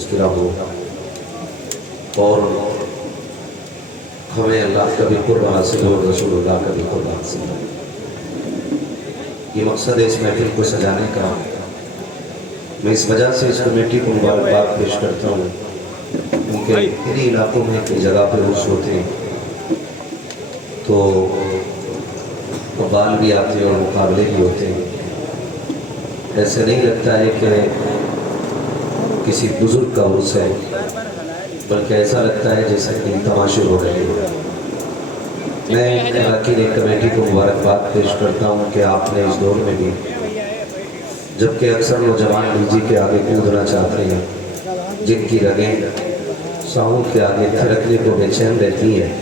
तस्करा हो और हमें अल्लाह का भी कुर्ब हासिल हो, रसूलुल्लाह का भी कुर्ब हासिल हो। ये मकसद है इस महफिल को सजाने का। मैं इस वजह से इस कमेटी को मुबारकबाद पेश करता हूँ क्योंकि इन्हीं इलाकों में कई जगह पर उर्स होते हैं तो कबाल भी आते हैं और मुकाबले भी होते हैं। ऐसे नहीं लगता है कि किसी बुजुर्ग का उर्स है, बल्कि ऐसा लगता है जैसे कि तमाशे हो रहे हैं। मैं अरकान कमेटी को मुबारकबाद पेश करता हूँ कि आपने इस दौर में भी, जबकि अक्सर नौजवान डीजी के आगे कूदना चाहते हैं, जिनकी रगें साउंड के आगे थिरकने को बेचैन रहती हैं,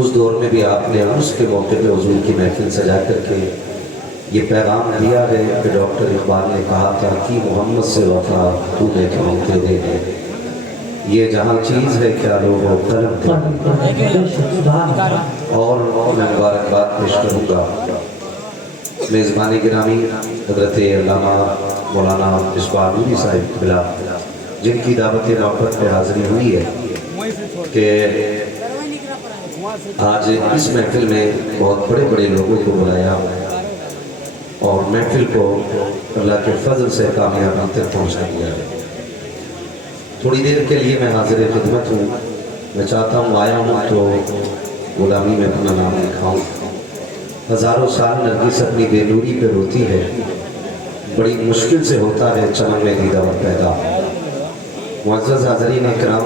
उस दौर में भी आपने उसके मौके पे हुजूर की महफिल सजा करके ये पैगाम दिया है कि डॉक्टर इकबाल ने कहा था कि मोहम्मद से वफा तूने क्यों तेरे है, ये जहाँ चीज़ है क्या लोगों कलम। और मैं मुबारकबाद पेश करूँगा मेज़बानी गिरामी हज़रत अल्लामा मौलाना मिसबाह नूरी साहिब क़िबला, जिनकी दावत मोहब्बत पे हाज़िरी हुई है कि आज इस महफिल में बहुत बड़े बड़े लोगों को बुलाया और महफिल को अल्लाह के फजल से कामयाबी तक पहुँचा दिया है। थोड़ी देर के लिए मैं हाजिर खिदमत हूँ। मैं चाहता हूँ आया हूँ तो गुलामी में अपना नाम लिखाऊँ। हज़ारों साल नरगिस अपनी बेनूरी पे रोती है, बड़ी मुश्किल से होता है चमन में दीदार पैदा। मुअज़्ज़ज़ हाज़रीन इकराम,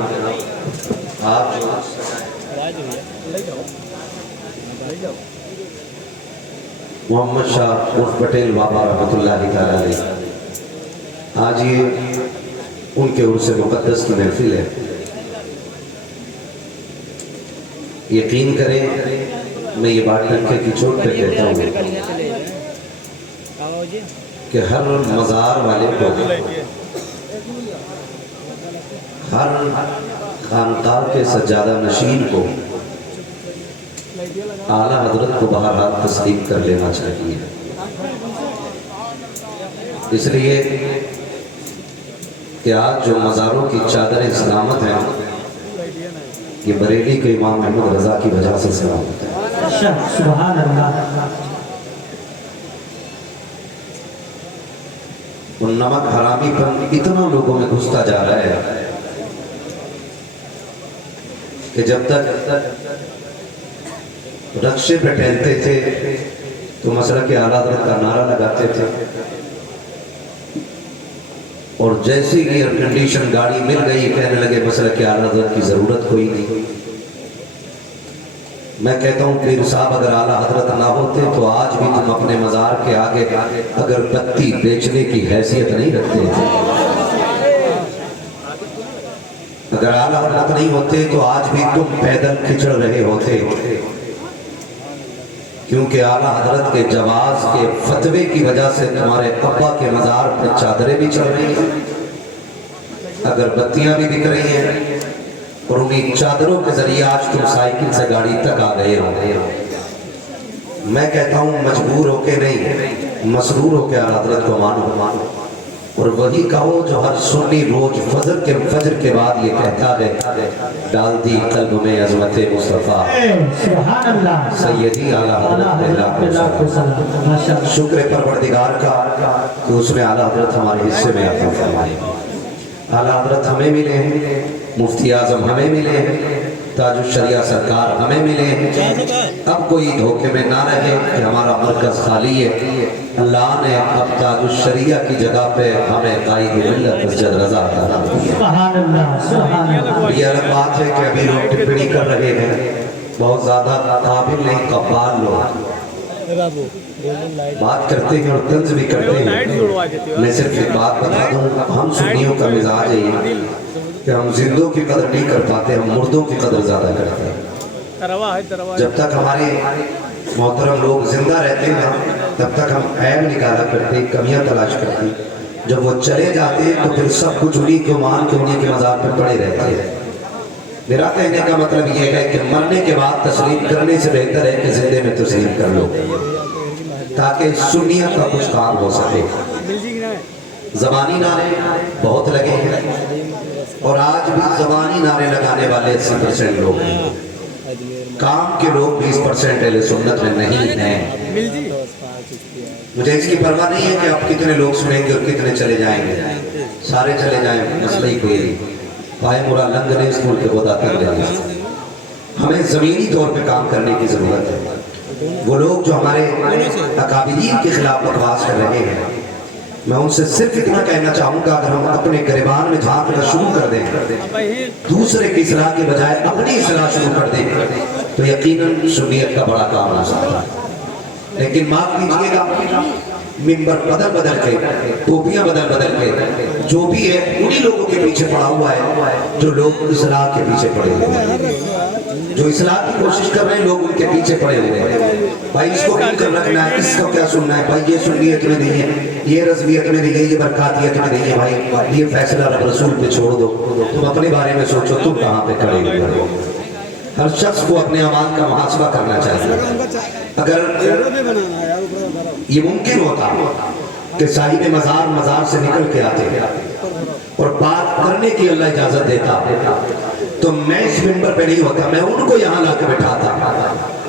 आप मोहम्मद शाह उर्फ पटेल बाबा रहमतुल्लाह तआला अलैह, आज ये उनके उर्स मुक़द्दस की महफिल है। यकीन करें, मैं ये बात डंके की चोट पे कहता हूँ कि हर मज़ार वाले को, हर खानकाह के सज्जादा नशीन को आला हजरत को बहरहाल तस्लीम कर लेना चाहिए। इसलिए कि आज जो मज़ारों की चादरें सलामत हैं, ये बरेली के इमाम अहमद रज़ा की वजह से सलामत है। सुभान अल्लाह। उन नमक हरामी पर इतना लोगों में घुसता जा रहा है कि जब तक रक्शे पे टहलते थे तो मसला के आला हज़रत का नारा लगाते थे और जैसी एयर कंडीशन गाड़ी मिल गई कहने लगे मसला के आला हज़रत की ज़रूरत कोई नहीं। मैं कहता हूँ पीर साहब, अगर आला हज़रत ना होते तो आज भी तुम अपने मज़ार के आगे अगर बत्ती बेचने की हैसियत नहीं रखते थे। अगर आला हज़रत नहीं होते तो आज भी तुम पैदल खिचड़ रहे होते, क्योंकि आला हज़रत के जवाज़ के फतवे की वजह से तुम्हारे अब्बा के मज़ार पर चादरें भी चल रही हैं, अगरबत्तियाँ भी बिक रही हैं और उन्हीं चादरों के जरिए आज तुम साइकिल से गाड़ी तक आ गए हो। मैं कहता हूँ मजबूर होके नहीं, मसरूर होके आला हज़रत को मानो और वही कहो जो हर सुन्नी रोज फजर के बाद ये कहता है, डाल दी कल्ब में अज़मत मुस्तफ़ा सैयदी आला हज़रत। शुक्र परवरदिगार का कि उसने आला हज़रत हमारे हिस्से में अता फरमाए। आला हज़रत हमें मिले हैं, मुफ्ती आज़म हमें मिले हैं, ताजुश शरिया सरकार हमें मिले हैं। अब कोई धोखे में ना रहे कि हमारा मरकज़ खाली है। अल्लाह ने अब ताजुश शरिया की जगह पे हमें कायद मिल्लत मस्जिद रज़ा अता फरमाई। ये अलग बात है कि अभी लोग टिप्पणी कर रहे हैं, बहुत ज़्यादा काबिल नहीं कब्बाल लोग बात करते हैं और तंज भी करते हैं। मैं सिर्फ एक बात बता दूं, हम सुन्नियों का मिजाज है ये कि हम जिंदों की कदर नहीं कर पाते, हम मुर्दों की कदर ज़्यादा करते हैं। जब तक हमारे मोहतरम लोग जिंदा रहते हैं तब तक हम ऐब निकाला करते, कमियां तलाश करते। जब वो चले जाते हैं तो फिर सब कुछ उन्हीं को मान के उन्हीं के मज़ार पर पड़े रहते हैं। मेरा कहने का मतलब ये है कि मरने के बाद तस्लीम करने से बेहतर है कि जिंदे में तस्लीम कर लो, ताकि सुन्नियत का कुछ काम हो सके। ज़बानी नारे बहुत लगे हैं, اور آج بھی زبانی نعرے لگانے والے 80% لوگ ہیں، کام کے لوگ 20% اہل سنت میں نہیں ہیں۔ مجھے اس کی پرواہ نہیں ہے کہ آپ کتنے لوگ سنیں گے اور کتنے چلے جائیں گے، سارے چلے جائیں، مسئلہ ہی کوئی نہیں۔ پائے مرا لنگ نے اسکول کے خدا کر لیا۔ ہمیں زمینی طور پہ کام کرنے کی ضرورت ہے۔ وہ لوگ جو ہمارے اکابرین کے خلاف بکواس کر رہے ہیں، میں ان سے صرف اتنا کہنا چاہوں گا اگر ہم اپنے گریبان میں جھانکنا شروع کر دیں، دوسرے کی اصلاح کے بجائے اپنی اصلاح شروع کر دیں، تو یقیناً سنیت کا بڑا کام ہو سکتا ہے۔ لیکن معاف کیجئے گا، ممبر بدل بدل کے، ٹوپیاں بدل بدل کے، جو بھی ہے انہی لوگوں کے پیچھے پڑا ہوا ہے جو لوگ اصلاح کے پیچھے پڑے ہوئے ہیں، جو اصلاح کی کوشش کر رہے ہیں لوگ ان کے پیچھے پڑے ہوئے ہیں۔ بھائی اس کو کیوں کر رکھنا ہے، اس کو کیا سننا ہے، بھائی یہ سنیت میں نہیں ہے، یہ رضویت میں نہیں ہے، یہ برکاتیت میں نہیں ہے، بھائی یہ فیصلہ رب رسول پہ چھوڑ دو، تم اپنے بارے میں سوچو تم کہاں پہ کھڑے ہوئے ہو۔ ہر شخص کو اپنے اعمال کا محاسبہ کرنا چاہیے۔ اگر یہ ممکن ہوتا کہ صاحب مزار سے نکل کے آتے اور بات کرنے کی اللہ اجازت دیتا تو میں اس ممبر پہ نہیں ہوتا، میں ان کو یہاں لا کے بٹھاتا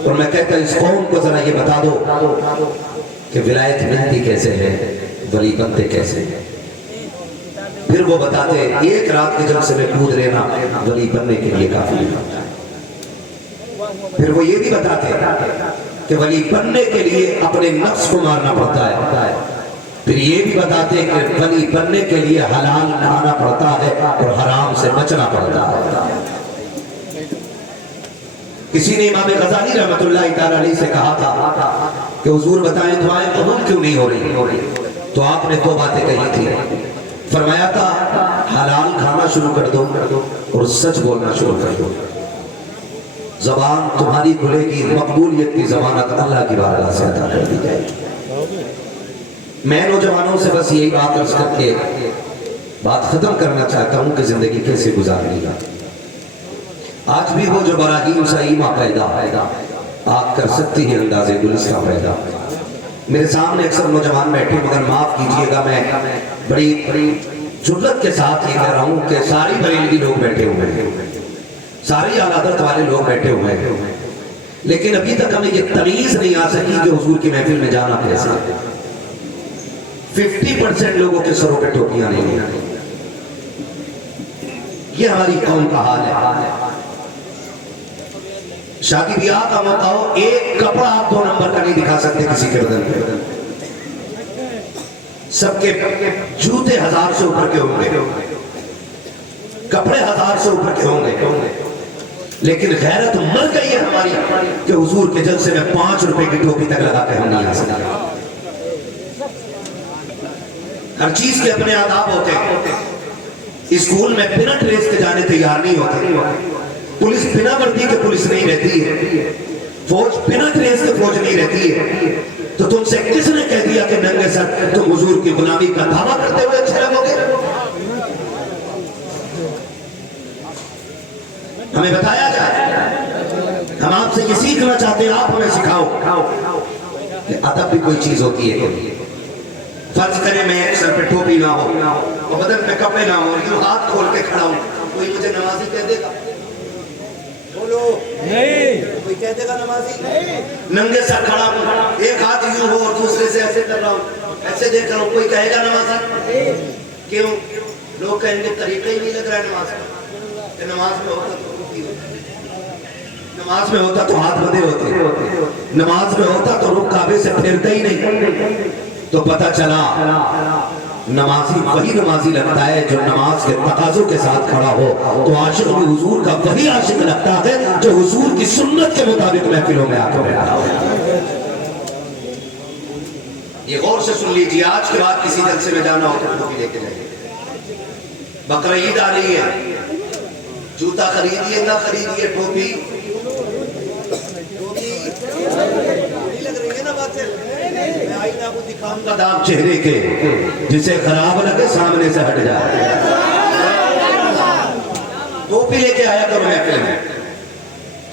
اور میں کہتا اس قوم کو ذرا یہ بتا دو کہ ولایت ملتی کیسے ہے، ولی بنتے کیسے ہیں۔ پھر وہ بتاتے ایک رات کے جلسے میں کود لینا ولی بننے کے لیے کافی ہے۔ پھر وہ یہ بھی بتاتے کہ ولی بننے کے لیے اپنے نفس کو مارنا پڑتا ہے۔ پھر یہ بھی بتاتے کہ ولی بننے کے لیے حلال کھانا پڑتا ہے اور حرام سے بچنا پڑتا ہے۔ کسی نے امام غزالی رحمت اللہ تعالی علیہ سے کہا تھا کہ حضور بتائیں دعائیں قبول کیوں نہیں ہو رہی، تو آپ نے دو باتیں کہی تھی۔ فرمایا تھا حلال کھانا شروع کر دو اور سچ بولنا شروع کر دو، زبان تمہاری کھلے گی، مقبولیت کی ضمانت اللہ کی بارگاہ سے عطا کر دی جائے گی۔ میں نوجوانوں سے بس یہی بات عرض کر کے بات ختم کرنا چاہتا ہوں کہ زندگی کیسے گزارنی ہے۔ آج بھی وہ جو براہیم سعیمہ پیدا آگ کر سکتی ہے انداز گلستہ پیدا۔ میرے سامنے اکثر نوجوان بیٹھے، مگر معاف کیجئے گا میں بڑی جرات کے ساتھ یہ کہہ رہا ہوں کہ ساری بریلوی لوگ بیٹھے ہوئے ہیں، ساری اعلیٰ حضرت والے لوگ بیٹھے ہوئے ہیں، لیکن ابھی تک ہمیں یہ تمیز نہیں آ سکی کہ حضور کی محفل میں جانا کیسے ہے۔ 50% لوگوں کے سروں پہ ٹوپیاں نہیں ہیں۔ یہ ہماری قوم کا حال ہے۔ شادی بیاہ کا موقع ہو، ایک کپڑا آپ 2 نمبر کا نہیں دکھا سکتے کسی کے بدن پہ۔ سب کے جوتے 1000 سے اوپر کے ہوں گے، کپڑے 1000 سے اوپر کے ہوں گے، لیکن غیرت مر گئی ہے ہماری کہ حضور کے جلسے میں 5 روپے کی ٹوپی تک لگا کے ہم نہیں آ سکتے۔ ہر چیز کے اپنے آداب ہوتے ہیں۔ اسکول میں بنا ڈریس کے جانے تیار نہیں ہوتے، پولیس بنا وردی کے پولیس نہیں رہتی ہے، فوج بنا ڈریس کے فوج نہیں رہتی ہے۔ تو تم سے کس نے کہہ دیا کہ ننگے سر تم حضور کی غلامی کا دعویٰ کرتے ہوئے اچھے لگو گے؟ ہمیں بتایا جائے، ہم آپ سے یہ سیکھنا چاہتے ہیں، آپ ہمیں سکھاؤ کہ ادب بھی کوئی چیز ہوتی ہے۔ فرض کریں میں ایک سر پہ ٹوپی نہ ہو اور بدن پہ کپڑے نہ ہو، یوں ہاتھ کھول کے کھڑا ہوں، کوئی مجھے نمازی کہہ دے گا؟ بولو نہیں، کوئی کہہ دے گا نمازی؟ ننگے سر کھڑا ہوں، ایک ہاتھ یوں ہو اور دوسرے سے ایسے کر رہا ہوں، ایسے دیکھ رہا ہوں، کوئی کہے گا نمازی؟ کیوں؟ لوگ کہیں گے طریقہ ہی نہیں لگ رہا ہے نماز کا، کہ نماز میں ہوتا تو رکھی ہوتی، نماز میں ہوتا تو ہاتھ بندے ہوتے، نماز میں ہوتا تو رخ کعبے سے پھیرتا ہی نہیں۔ تو پتہ چلا نمازی وہی نمازی لگتا ہے جو نماز کے تقاضوں کے ساتھ کھڑا ہو، تو عاشق بھی حضور کا وہی عاشق لگتا ہے جو حضور کی سنت کے مطابق محفلوں میں آ کے بیٹھا ہو۔ یہ غور سے سن لیجیے، آج کے بعد کسی جلسے میں جانا ہو تو ٹوپی لے کے جائیے۔ بقرہ عید آ رہی ہے، جوتا خریدیے نہ خریدیے، ٹوپی لگ رہی ہے نا بات سے، میں آئینہ کو دکھاؤں گا داغ چہرے کے، جسے خراب لگے سامنے سے ہٹ جائے۔ ٹوپی لے کے آیا کرو محفل میں،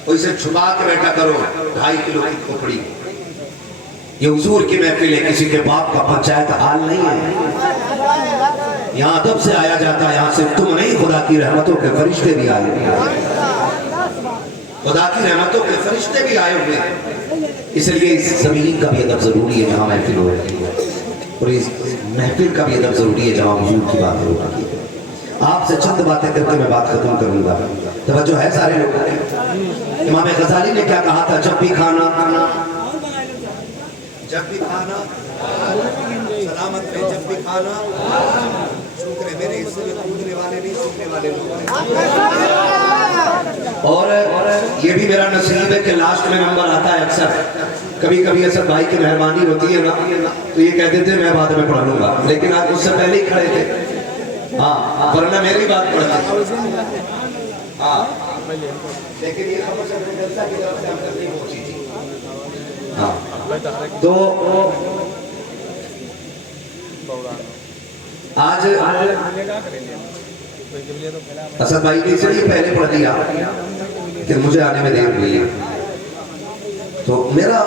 اسے چھپا کے بیٹھا کرو، 2.5 کلو کی کھوپڑی۔ یہ حضور کی محفل ہے، کسی کے باپ کا پنچایت حال نہیں ہے، یہاں ادب سے آیا جاتا ہے، یہاں صرف تم نہیں، خدا کی رحمتوں کے فرشتے بھی آئے ہوئے ہیں، خدا کی رحمتوں کے فرشتے بھی آئے ہوئے ہیں۔ اس لیے اس زمین کا بھی ادب ضروری ہے جہاں محفل ہو رہی ہے، اور اس محفل کا بھی ادب ضروری ہے جہاں حضور کی بات ہو رہی ہے۔ آپ سے چند باتیں کر کے میں بات ختم کروں گا، توجہ ہے سارے لوگوں کی؟ امام غزالی نے کیا کہا تھا؟ جب بھی کھانا سلامت ہے، جب بھی کھانا شکر ہے، میرے حصے میں کودنے والے نہیں، سیکھنے والے لوگ ہیں۔ اور یہ بھی میرا نصیب ہے کہ لاسٹ میں نمبر آتا ہے اکثر، کبھی کبھی اسد بھائی کی مہربانی ہوتی ہے نا تو یہ کہتے تھے میں بعد میں پڑھ لوں گا، لیکن آپ اس سے پہلے ہی کھڑے تھے، ہاں ورنہ میری بات پڑھتے، ہاں لیکن یہ خبر سے جلسہ کی طرف سے ہم تک نہیں پہنچی تھی۔ ہاں تو آج اسد بھائی نے اس لیے پہلے پڑھ دیا کہ مجھے آنے میں دیر ہوئی ہے، تو میرا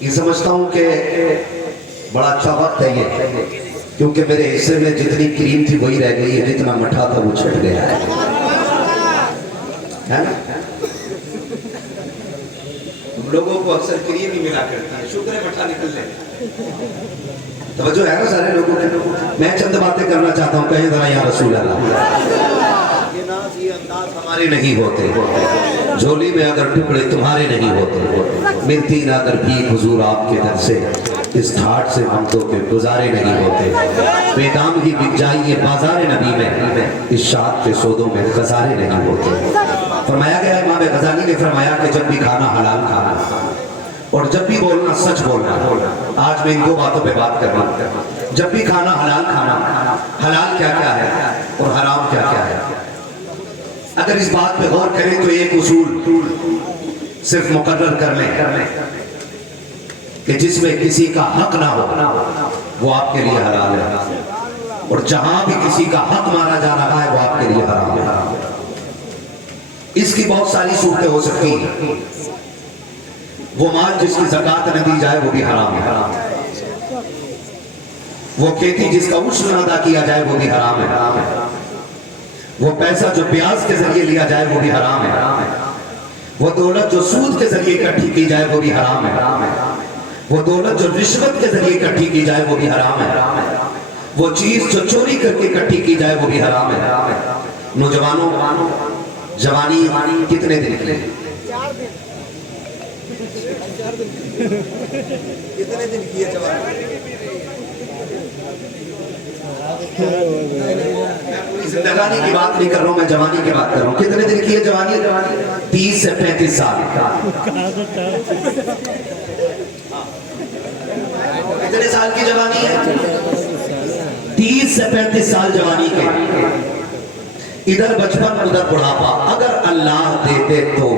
یہ سمجھتا ہوں کہ بڑا اچھا وقت ہے یہ، کیونکہ میرے حصے میں جتنی کریم تھی وہی رہ گئی ہے، جتنا مٹھا تھا وہ چھٹ گیا ہے نا؟ تم لوگوں کو اکثر کریم ہی ملا کرتی ہے، شکر ہے مٹھا نکل لے۔ توجہ ہے نا سارے لوگوں کے؟ میں چند باتیں کرنا چاہتا ہوں، کہیں ذرا یا رسول اللہ۔ یہ ناز یہ انداز ہمارے نہیں ہوتے، جھولی میں اگر ٹکڑے تمہارے نہیں ہوتے، ملتی نہ اگر بھی حضور آپ کے در سے، اس ٹھاٹ سے ممتوں کے گزارے نہیں ہوتے، بے دام ہی بک جائیے بازار نبی میں، اس شاد کے سودوں میں خسارے نہیں ہوتے۔ فرمایا گیا، امام غزالی نے فرمایا کہ جب بھی کھانا حلال کھانا، اور جب بھی بولنا سچ بولنا۔ آج میں ان دو باتوں پہ بات کر رہا ہوں، جب بھی کھانا حلال کھانا، حلال کیا کیا ہے اور حرام کیا کیا ہے۔ اگر اس بات پہ غور کریں تو ایک اصول صرف مقرر کر لیں کہ جس میں کسی کا حق نہ ہو وہ آپ کے لیے حلال ہے، اور جہاں بھی کسی کا حق مارا جا رہا ہے وہ آپ کے لیے حرام ہے۔ اس کی بہت ساری صورتیں ہو سکتی ہیں، وہ مال جس کی زکوٰۃ نہ دی جائے وہ بھی حرام ہے، وہ کھیتی جس کا عشر نہ ادا کیا جائے وہ بھی حرام ہے، وہ پیسہ جو بیاض کے ذریعے لیا جائے وہ بھی حرام ہے، وہ دولت جو سود کے ذریعے اکٹھی کی جائے وہ بھی حرام ہے، وہ دولت جو رشوت کے ذریعے اکٹھی کی جائے وہ بھی حرام ہے، وہ چیز جو چوری کر کے اکٹھی کی جائے وہ بھی حرام ہے۔ نوجوانوں، جوانی کتنے دن کی ہے؟ کتنے دن کی ہے جوانی؟ میں پوری زندگانی کی بات نہیں کر رہا ہوں، میں جوانی کی بات کر رہا ہوں۔ کتنے دن کی ہے جوانی؟ 30 سے 35 سال۔ کتنے سال کی جوانی ہے؟ 30 سے 35 سال جوانی کے، ادھر بچپن ادھر بڑھاپا، اگر اللہ دیتے تو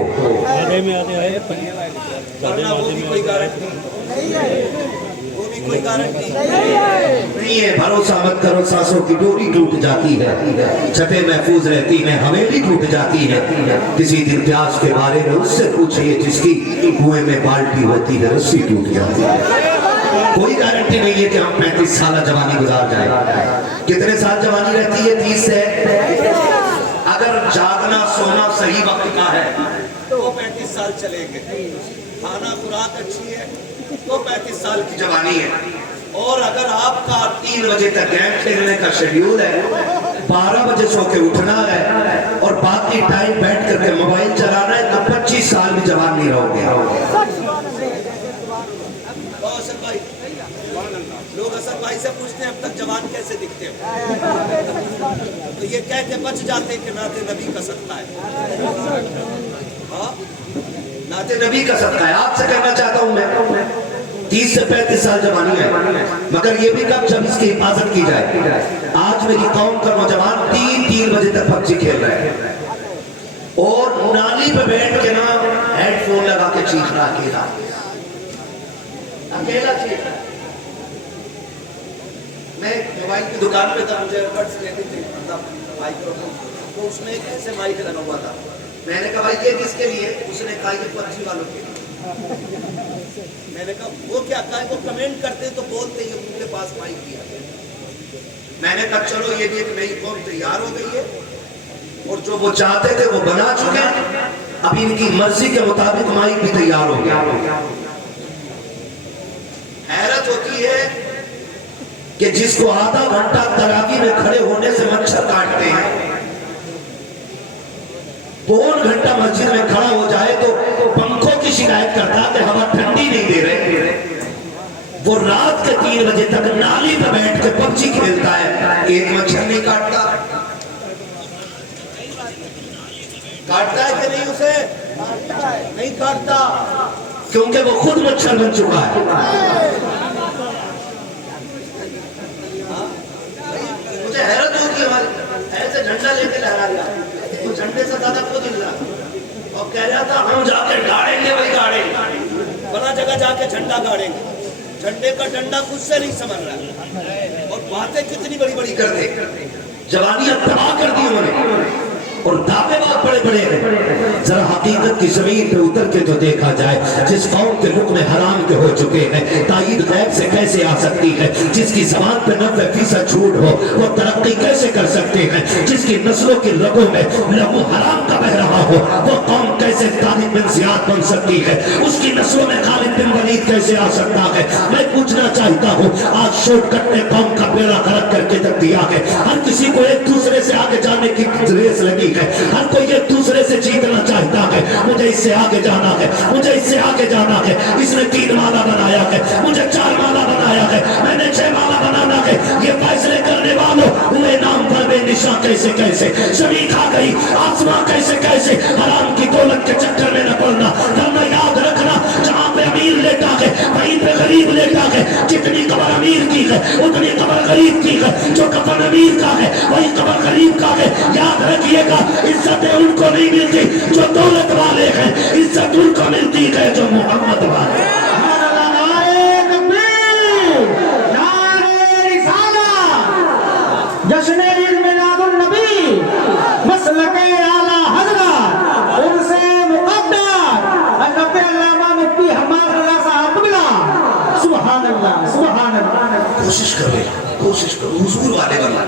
وہ بھی کوئی گارنٹی نہیں ہے۔ بھروسہ مت کرو، سانسوں کی ڈوری ٹوٹ جاتی ہے، چھتیں محفوظ رہتی ہیں، حویلی ٹوٹ جاتی ہے، کسی دن پیاس کے بارے میں اس سے پوچھئے جس کی کنویں میں بالٹی ہوتی ہے رسی ٹوٹ جاتی ہے۔ کوئی گارنٹی نہیں ہے کہ ہم 35 سالہ جوانی گزار جائیں۔ کتنے سال جوانی رہتی ہے؟ 30 سے۔ اگر جاگنا سونا صحیح وقت کا ہے تو 35 سال چلیں گے، کھانا خوراک اچھی ہے تو 35 سال کی جوانی ہے، اور اگر آپ کا 3 بجے تک گیم کھیلنے کا شیڈیول ہے، 12 بجے سو کے اٹھنا ہے، اور باقی ٹائم بیٹھ کر کے موبائل چلانا ہے، تو 25 سال بھی جوان نہیں رہو گے۔ لوگ اسد بھائی سے پوچھتے ہیں اب تک جوان کیسے دکھتے ہو، تو یہ کہہ کے بچ جاتے ہیں کہ نعت نبی کا صدقہ ہے، نعت نبی کا صدقہ ہے۔ آپ سے کہنا چاہتا ہوں میں 30 سے 35 سال جوانی ہے، مگر یہ بھی کب جب اس کی حفاظت کی جائے۔ آج میری قوم کا نوجوان 3 بجے تک پبجی کھیل رہے ہیں، اور نالی پہ بیٹھ کے نا ہیڈ فون لگا کے چیخ رہا اکیلا چیخ رہا۔ میں موبائل کی دکان پہ تھا، مجھے ایئربڈس لینے تھے، مائکروفون، تو اس میں ایک ایسے مائک لگا ہوا تھا، میں نے کہا بھائی یہ کس کے لیے؟ اس نے کہا یہ پبجی والوں کے لیے۔ میں نے کہا وہ کیا کہا؟ وہ کمنٹ کرتے تو بولتے ہی ان کے پاس مائک دیا۔ میں نے کہا چلو یہ بھی ایک نئی قوم تیار ہو گئی ہے اور جو وہ چاہتے تھے وہ بنا چکے ہیں، اب ان کی مرضی کے مطابق مائک بھی تیار ہو گیا۔ حیرت ہوتی ہے کہ جس کو آدھا گھنٹہ تراکی میں کھڑے ہونے سے مچھر کاٹتے ہیں، پون گھنٹہ مسجد میں کھڑا ہو جائے تو پنکھوں کی شکایت کرتا کہ ہوا ٹھنڈی نہیں دے رہے، وہ رات کے 3 بجے تک نالی پہ بیٹھ کے پب جی کھیلتا ہے، ایک مچھر نہیں کاٹتا۔ کاٹتا ہے کہ نہیں اسے؟ نہیں کاٹتا، کیونکہ وہ خود مچھر بن چکا ہے۔ مجھے حیرت ہوتی ہے، ہمارے ایسے جھنڈا لے کے لہرا رہا تو جھنڈے سے زیادہ خود ہل رہا اور کہہ رہا تھا ہم جا کے گاڑیں گے، وہی گاڑیں گے، بنا جگہ جا کے جھنڈا گاڑیں گے۔ جھنڈے کا ڈنڈا خود سے نہیں سنبھل رہا اور باتیں کتنی بڑی بڑی کرتے، جوانیاں تباہ کر دی انہوں نے اور دعوے بہت بڑے بڑے ہیں۔ ذرا حقیقت کی زمین پہ اتر کے تو دیکھا جائے، جس قوم کے لقمے حرام کے ہو چکے ہیں تائید غیب سے کیسے آ سکتی ہے؟ جس کی زبان پہ 90% جھوٹ ہو وہ ترقی کیسے کر سکتے ہیں؟ جس کی نسلوں کی رگوں میں لہو حرام کا بہ رہا ہو وہ قوم کیسے طارق بن زیاد بن سکتی ہے؟ اس کی نسلوں میں خالد بن ولید کیسے آ سکتا ہے؟ میں پوچھنا چاہتا ہوں، آج شارٹ کٹ نے قوم کا بیڑا غرق کر کے رکھ دیا ہے۔ ہر کسی کو ایک دوسرے سے آگے جانے کی ریس لگی ہے، ہر کوئی ایک دوسرے سے جیتنا چاہتا ہے۔ مجھے اس سے آگے جانا ہے، مجھے اس سے آگے جانا ہے۔ اس نے 3 مالا بنایا ہے، مجھے 4 مالا بنایا ہے، میں نے 6 مالا بنانا ہے۔ یہ فیصلے کرنے والوں ہوئے نام پر بے نشاں کیسے کیسے، شمی کھا گئی آسماں کیسے کیسے، حرام کی دولت کے چکر میں نہ پڑنا، ورنہ یاد رکھنا جہاں پہ امیر لیٹا ہے وہیں پہ غریب لیٹا ہے۔ جتنی قبر امیر کی ہے اتنی قبر غریب کی ہے، جو کفن امیر کا ہے وہی قبر غریب کا ہے۔ یاد رکھیے گا، عزتیں ان کو نہیں ملتی جو دولت والے ہیں، عزت ان کو ملتی ہے جو محمد والے ہیں۔ جشن عید میلاد النبی مسلک اعلیٰ حضرت ان سے مقدر حضرت علامہ مفتی حماد رضا صاحب بگلا، سبحان اللہ سبحان اللہ۔ کوشش کرو حضور والے بنا۔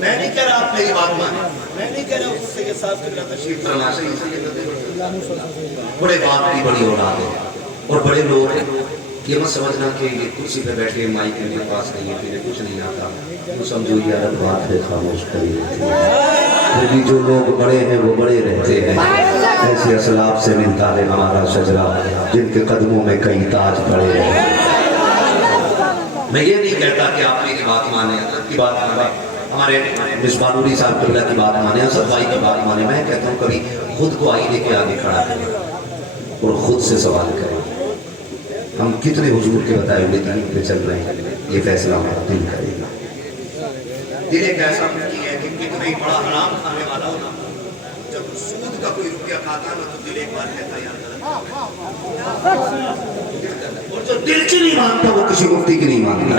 میں نہیں کہہ رہا آپ میری بات مانیں، میں نہیں کہہ رہا اس سے یہ صاحب قبلہ تشریف فرما بڑے باپ کی بڑی اولاد ہے اور بڑے لوگ ہیں۔ یہ مت سمجھنا کہ یہ کرسی پہ بیٹھے مائک ان کے پاس نہیں ہے، پھر کچھ نہیں آتا، تو سمجھو یہ الگ بات ہے، خاموش کریے۔ پھر بھی جو لوگ بڑے ہیں وہ بڑے رہتے ہیں، ایسے اسلاف سے ملتا ہے ہمارا شجرا جن کے قدموں میں کئی تاج پڑے ہیں۔ میں یہ نہیں کہتا کہ آپ میری بات مانیں، حضرت کی بات مانیں، ہمارے مصباح نوری صاحب قبلہ کی بات مانیں، اسد بھائی کی بات مانیں۔ میں کہتا ہوں کبھی خود کو آئینے کے آگے کھڑا کریں اور خود سے سوال کریں، ہم کتنے حضور کے بتائے ہوئے دین پہ چل رہے ہیں؟ یہ فیصلہ ہمارا دل کرے گا۔ دل ایک ایسا نہیں ہے کہ کتنا ہی بڑا حرام کھانے والا ہونا، جب سود کا کوئی روپیہ کھاتا نا تو دل ایک بار کہتا ہے یار غلط، اور جو دل کی نہیں مانتا وہ کسی مفتی کی نہیں مانتا۔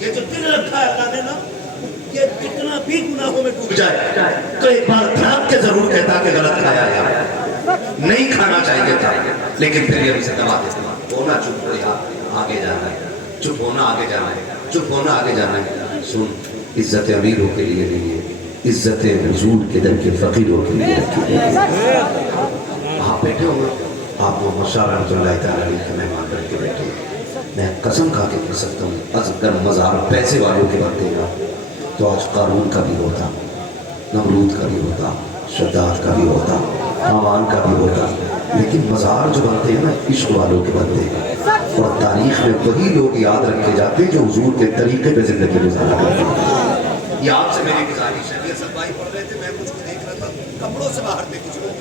یہ جو دل رکھا ہے اللہ نے نا، یہ کتنا بھی گناہوں میں ڈوب جائے تو ایک بار دھیان کے ضرور کہتا کہ غلط کھایا ہے، نہیں کھانا چاہیے تھا، لیکن پھر یہ اسے دبا دیتا ہونا، چپ ہو آگے جانا ہے، چپ ہونا آگے جانا ہے، چپ ہونا آگے جانا ہے۔ سن، عزت امیروں کے لیے نہیں ہے، عزت حضور کے در کے فقیروں کے لیے رکھی گئی ہے۔ آپ بیٹھے ہوں گے، آپ محمد شاہ رحمۃ اللہ تعالیٰ علیہ کے مہمان بن کے بیٹھے ہیں، میں قسم کھا کے کہہ سکتا ہوں اگر مزار پیسے والوں کے بنتے گا تو آج قارون کا بھی ہوتا، نمرود کا بھی ہوتا، شداد کا بھی ہوتا، حامان کا بھی ہوتا، لیکن مزار جو بنتے ہیں نا عشق والوں کے بنتے ہیں، اور تاریخ میں وہی لوگ یاد رکھے جاتے ہیں جو حضور کے طریقے پہ زندگی گزارا کرتے ہیں۔ یہ آپ سے میری گزارش ہے، یہ سب بھائی پڑھ رہے تھے، میں کچھ کو دیکھ رہا تھا، کپڑوں سے باہر تھے کچھ لوگ،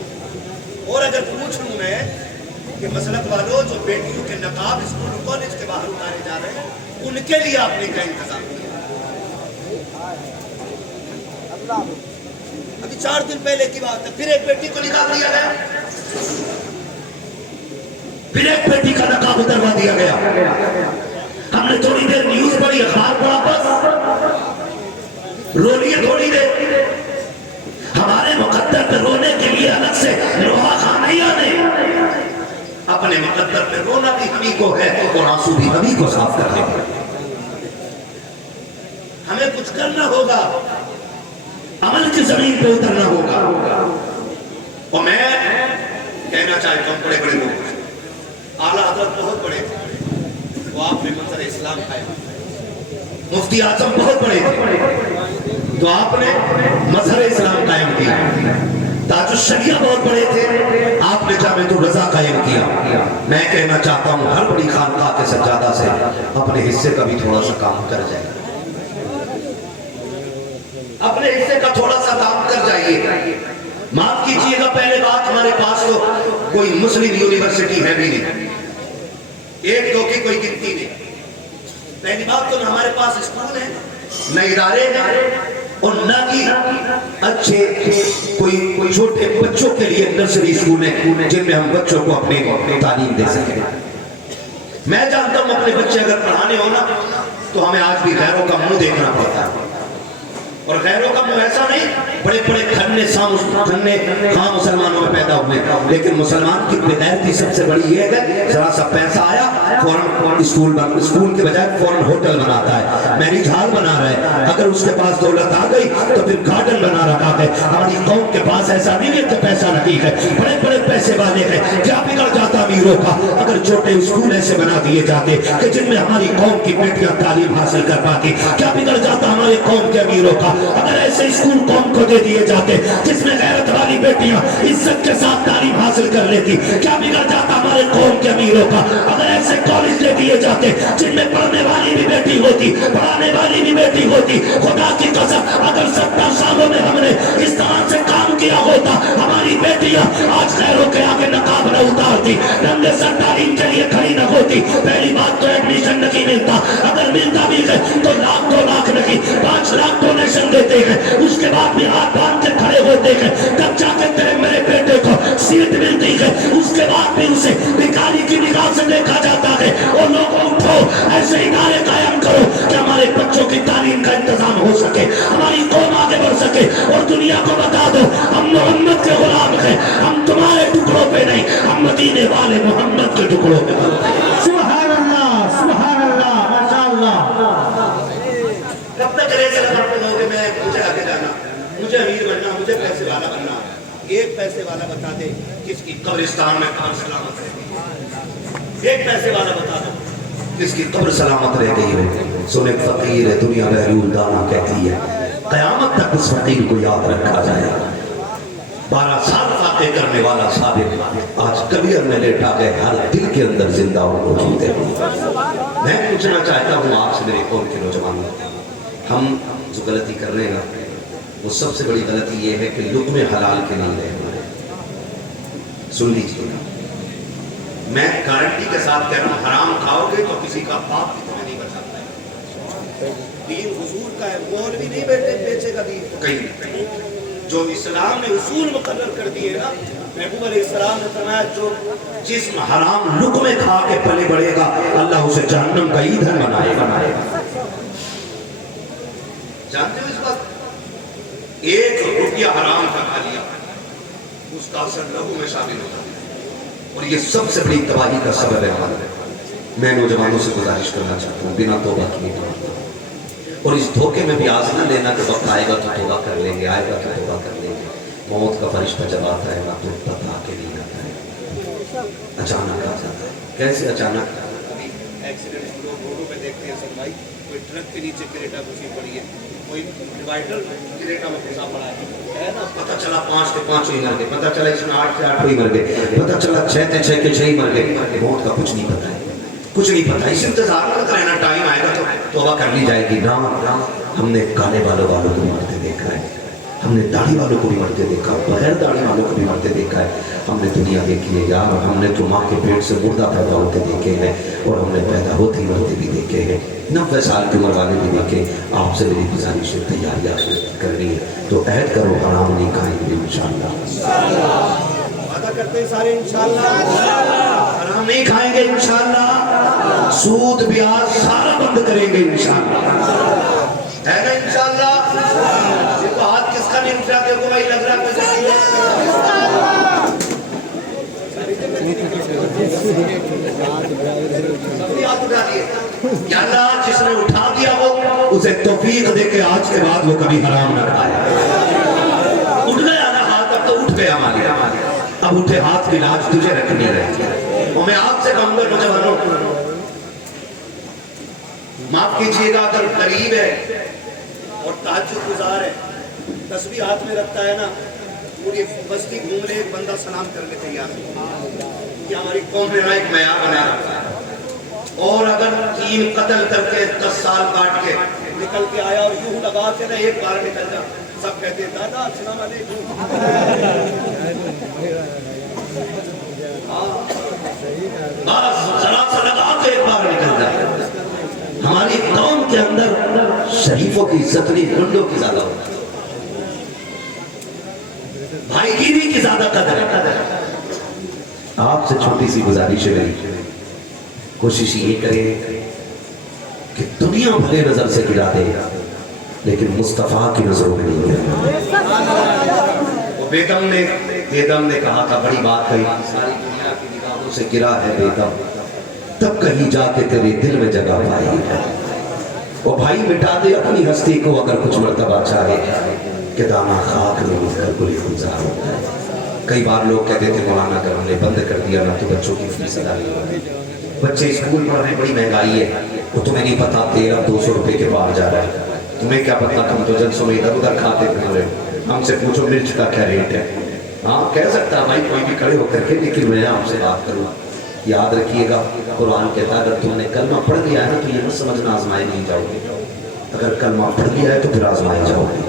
اور اگر پوچھ لوں میں کہ مسلک والوں جو بیٹیوں کے نقاب اسکول کالج کے باہر اتارے جا رہے ہیں ان کے لیے آپ نے کیا انتظام کیا؟ ابھی 4 دن پہلے کی بات ہے، پھر ایک بیٹی کو نکال دیا گیا، پھر ایک بیٹی کا نقاب اتروا دیا گیا۔ ہم نے تھوڑی دیر نیوز پڑھی، اخبار پڑھا، بس رو لیے تھوڑی دیر۔ ہمارے مقدر پہ رونے کے لیے الگ سے روحا خان نہیں آنے، اپنے مقدر پہ رونا بھی ہمیں کو ہے اور آنسو بھی ہمیں کو صاف کرنا ہے۔ ہمیں करना होगा, अमल की जमीन पे उतरना होगा। और मैं कहना चाहता हूँ बड़े बड़े लोग, आला हजरत बहुत बड़े थे, वो आपने मंजर इस्लाम कायम, मुफ्ती आजम बहुत बड़े थे तो आपने मजहर इस्लाम कायम किया, ताजुश शरिया बहुत बड़े थे, आपने जामिअतुर रज़ा कायम किया। मैं कहना चाहता हूँ हर बड़ी खानकाह के सज्जादा से अपने हिस्से का भी थोड़ा सा काम कर जाए, अपने हिस्से का थोड़ा सा काम कर जाइए। माफ कीजिएगा, पहले बात हमारे पास तो कोई मुस्लिम यूनिवर्सिटी है भी नहीं, एक दो की कोई गिनती नहीं। पहली बात तो हमारे पास स्कूल है, न इदारे हैं, और न ही अच्छे कोई छोटे बच्चों के लिए नर्सरी स्कूल है जिनमें हम बच्चों को अपने तालीम दे सकें। मैं जानता हूं अपने बच्चे अगर पढ़ाने हो ना तो हमें आज भी गैरों का मुंह देखना पड़ता है, और गैरों का मुंह ऐसा नहीं, बड़े बड़े खन्ने खां मुसलमानों में पैदा हुए, लेकिन मुसलमान की बेगैरती सबसे बड़ी ये है, जरा सा पैसा आया फौरन स्कूल के बजाय फौरन होटल बनाता है, मैरिज हॉल बना रहा है, अगर उसके पास दौलत आ गई तो फिर गार्डन बना रखा है। हमारी कौम के पास ऐसा नहीं है कि पैसा नहीं है, बड़े बड़े पैसे वाले हैं, क्या बिगड़ जाता अमीरों का अगर छोटे स्कूल ऐसे बना दिए जाते कि जिनमें हमारी कौम की बेटियां तालीम हासिल कर पाती, क्या बिगड़ जाता हमारे कौम के अमीरों का अगर ऐसे स्कूल कौम को दे दिए जाते जिसमें गैरत वाली बेटियां इज्जत के साथ तालीम हासिल कर लेती, क्या बिगड़ जाता हमारे कौम के अमीरों का अगर ऐसे कॉलेज दे दिए जाते जिनमें पढ़ने वाली भी बेटी होती, पढ़ाने वाली भी बेटी होती। खुदा की कसम, अगर 70 सालों में हमने इस तरह से काम किया होता, हमारी बेटियां आज गैरों के आगे नकाब न उतारती, नंगे सर तालीम के लिए खड़ी न होती। पहली बात तो एडमिशन नहीं मिलता, अगर मिलता भी है तो लाख 2 लाख नहीं 5 लाख डोनेशन देते हैं, उसके बाद भी हाथ बांध के खड़े होते हैं, तब जाके तेरे मेरे बेटे को सीट मिलती है, उसके बाद भी उसे भिखारी की निगाह से देखा जाता है। और लोगों उठो, ऐसे इदारे कायम करो कि हमारे बच्चों की तालीम का इंतजाम हो सके, हमारी कौम आगे बढ़ सके, और दुनिया को बता दो हम मोहम्मद के गुलाम हैं, हम तुम्हारे टुकड़ों पे नहीं, हम मदीने वाले मोहम्मद के टुकड़ों पे। सुभान अल्लाह, माशाअल्लाह। कब तक रेस लगाते रहोगे? मैं मुझे आगे जाना, मुझे अमीर बनना, मुझे पैसे वाला बनना। एक पैसे वाला बता दे किसकी कब्रिस्तान में कब्र सलामत रहती है, एक पैसे वाला बता दो किसकी कब्र सलामत रहती है। सुने फकीर है दुनिया बहरूल दाना कहती है, कयामत तक उस फकीर को याद रखा जाए। 12 साल फाते करने वाला साबिर आज कबीर में लेटा गए, हर दिल के अंदर जिंदा और मौजूद है। मैं पूछना चाहता हूँ आपसे मेरे कौम के नौजवानों, हम जो गलती कर रहे हैं वो सबसे बड़ी गलती ये है कि लुक़्मे हलाल के नहीं रहे हमारे। सुन लीजिएगा, मैं गारंटी के साथ कह रहा हूँ, हराम खाओगे तो किसी का पाप भी तुम्हें नहीं बचाता है। दीन हुजूर का है, मोल भी नहीं बेचेगा दीन को कहीं। जो इस्लाम ने उसूल मुकर्रर कर दिए ना, महबूब अलैहिस्सलाम ने फरमाया जो जिस्म हराम लुक़्मे खा के पले बढ़ेगा अल्लाह उसे जहन्नम का ईंधन बनाएगा। जानते हो इस बात? 1 रुपया हराम का खा लिया उसका असर लहू में शामिल होता है, और ये सबसे बड़ी तबाही का सबब है हमारा। मैं नौजवानों से गुजारिश करना चाहता हूँ, बिना तौबा किए और इस धोखे में भी आज न लेना कि वक्त आएगा तो तौबा कर लेंगे, आएगा तो तौबा कर लेंगे। मौत का फरिश्ता जब आता है ना तो बता के नहीं आता है, अचानक आ जाता है। कैसे अचानक? कभी एक्सीडेंट हम लोग रोडों पे देखते हैं सब भाई, कोई ट्रक के नीचे क्रेटा घुसी पड़ी है, कोई डिवाइडर क्रेटा में घुसा पड़ा है ना, पता चला 5 के 5 ही मर गए, पता चला इसमें 8 के 8 ही मर गए, पता चला 6 के 6 के 6 ही मर गए। मौत का कुछ नहीं पता है, कुछ नहीं पता। इस इंतजार में रहना, टाइम आएगा तो तौबा कर ली जाएगी। ना हमने काले वालों को मरते देखा है, हमने दाढ़ी वालों को भी मरते देखा, बगैर दाढ़ी वालों को भी मरते देखा है। हमने दुनिया देखी है यार, हमने तो माँ के पेट से मुर्दा पैदा होते देखे हैं, और हमने पैदा होते ही मरते भी देखे हैं, 90 साल की उम्र वाले भी देखे। आपसे मेरी गुजारिश है, तैयारियाँ करनी है तो ऐड करो, हराम नहीं खाएंगे इंशाअल्लाह। वादा करते हैं सारे इंशाअल्लाह, हराम नहीं खाएंगे इंशाअल्लाह, सूद ब्याज सारा बंद करेंगे इंशाअल्लाह, है ना इंशाअल्लाह। देखो हाथ किसका नहीं उठा, देखो भाई लग रहा है सबने हाथ उठा दिए। या अल्लाह जिसने उठा दिया वो उसे तौफीक दे के आज के बाद वो कभी हराम ना खाए। उठ गया ना हाथ, अब तो उठ गया मालिक, अब उठे हाथ की लाज तुझे रखनी है। और मैं आपसे कहूंगा नौजवानों, माफ कीजिएगा अगर गरीब है और तहज्जुद गुजार है, तस्बीह हाथ में रखता है ना, पूरी बस्ती घूम ले, एक बंदा सलाम करने तैयार है कि हमारी कौम ने ना एक मयार बनाया रखा है। और अगर 3 कत्ल करके 10 साल काट के निकल के आया और यूं लगा के ना एक बार निकल जा, सब कहते हैं दादा अस्सलाम वालेकुम। बस जरा सा लगा के एक बार निकल जाए। हमारी कौम के अंदर शरीफों की इज्जत नहीं, गुंडों की ज्यादा होती है, भाईगिरी की ज्यादा कदर है। आपसे छोटी सी गुजारिश है मेरी, कोशिश ये करें कि दुनिया भले नजर से गिरा दे लेकिन मुस्तफा की नजरों में नहीं गिरे। वो बेदम ने कहा था, बड़ी बात कही, सारी दुनिया की निगाहों से गिरा है बेदम, तब कहीं जाके तेरे दिल में जगह पाई है। वो भाई मिटा दे अपनी हस्ती को अगर कुछ मर्तबा चाहे कि दाना खाक में मिलकर गुली गुलजार होता है। कई बार लोग कहते थे मौलाना अगर हमने बंद कर दिया ना तो बच्चों की फीस अदा नहीं होगी, बच्चे स्कूल पढ़ रहे हैं, बड़ी महंगाई है, वो तुम्हें नहीं पता तेल अब 200 रुपए के पार जा रहा है, तुम्हें क्या पता, तुम तो जलसों में इधर उधर खाते फिर रहे हो, हमसे पूछो मिर्च का क्या रेट है। हाँ कह सकता है भाई कोई भी खड़े होकर के, लेकिन मैं आपसे बात करूँ, याद रखिएगा कुरान कहता है अगर तुमने कलमा पढ़ लिया है ना तो ये मत समझना आजमाए नहीं जाओगे, अगर कलमा पढ़ लिया है तो फिर आजमाए जाओगे,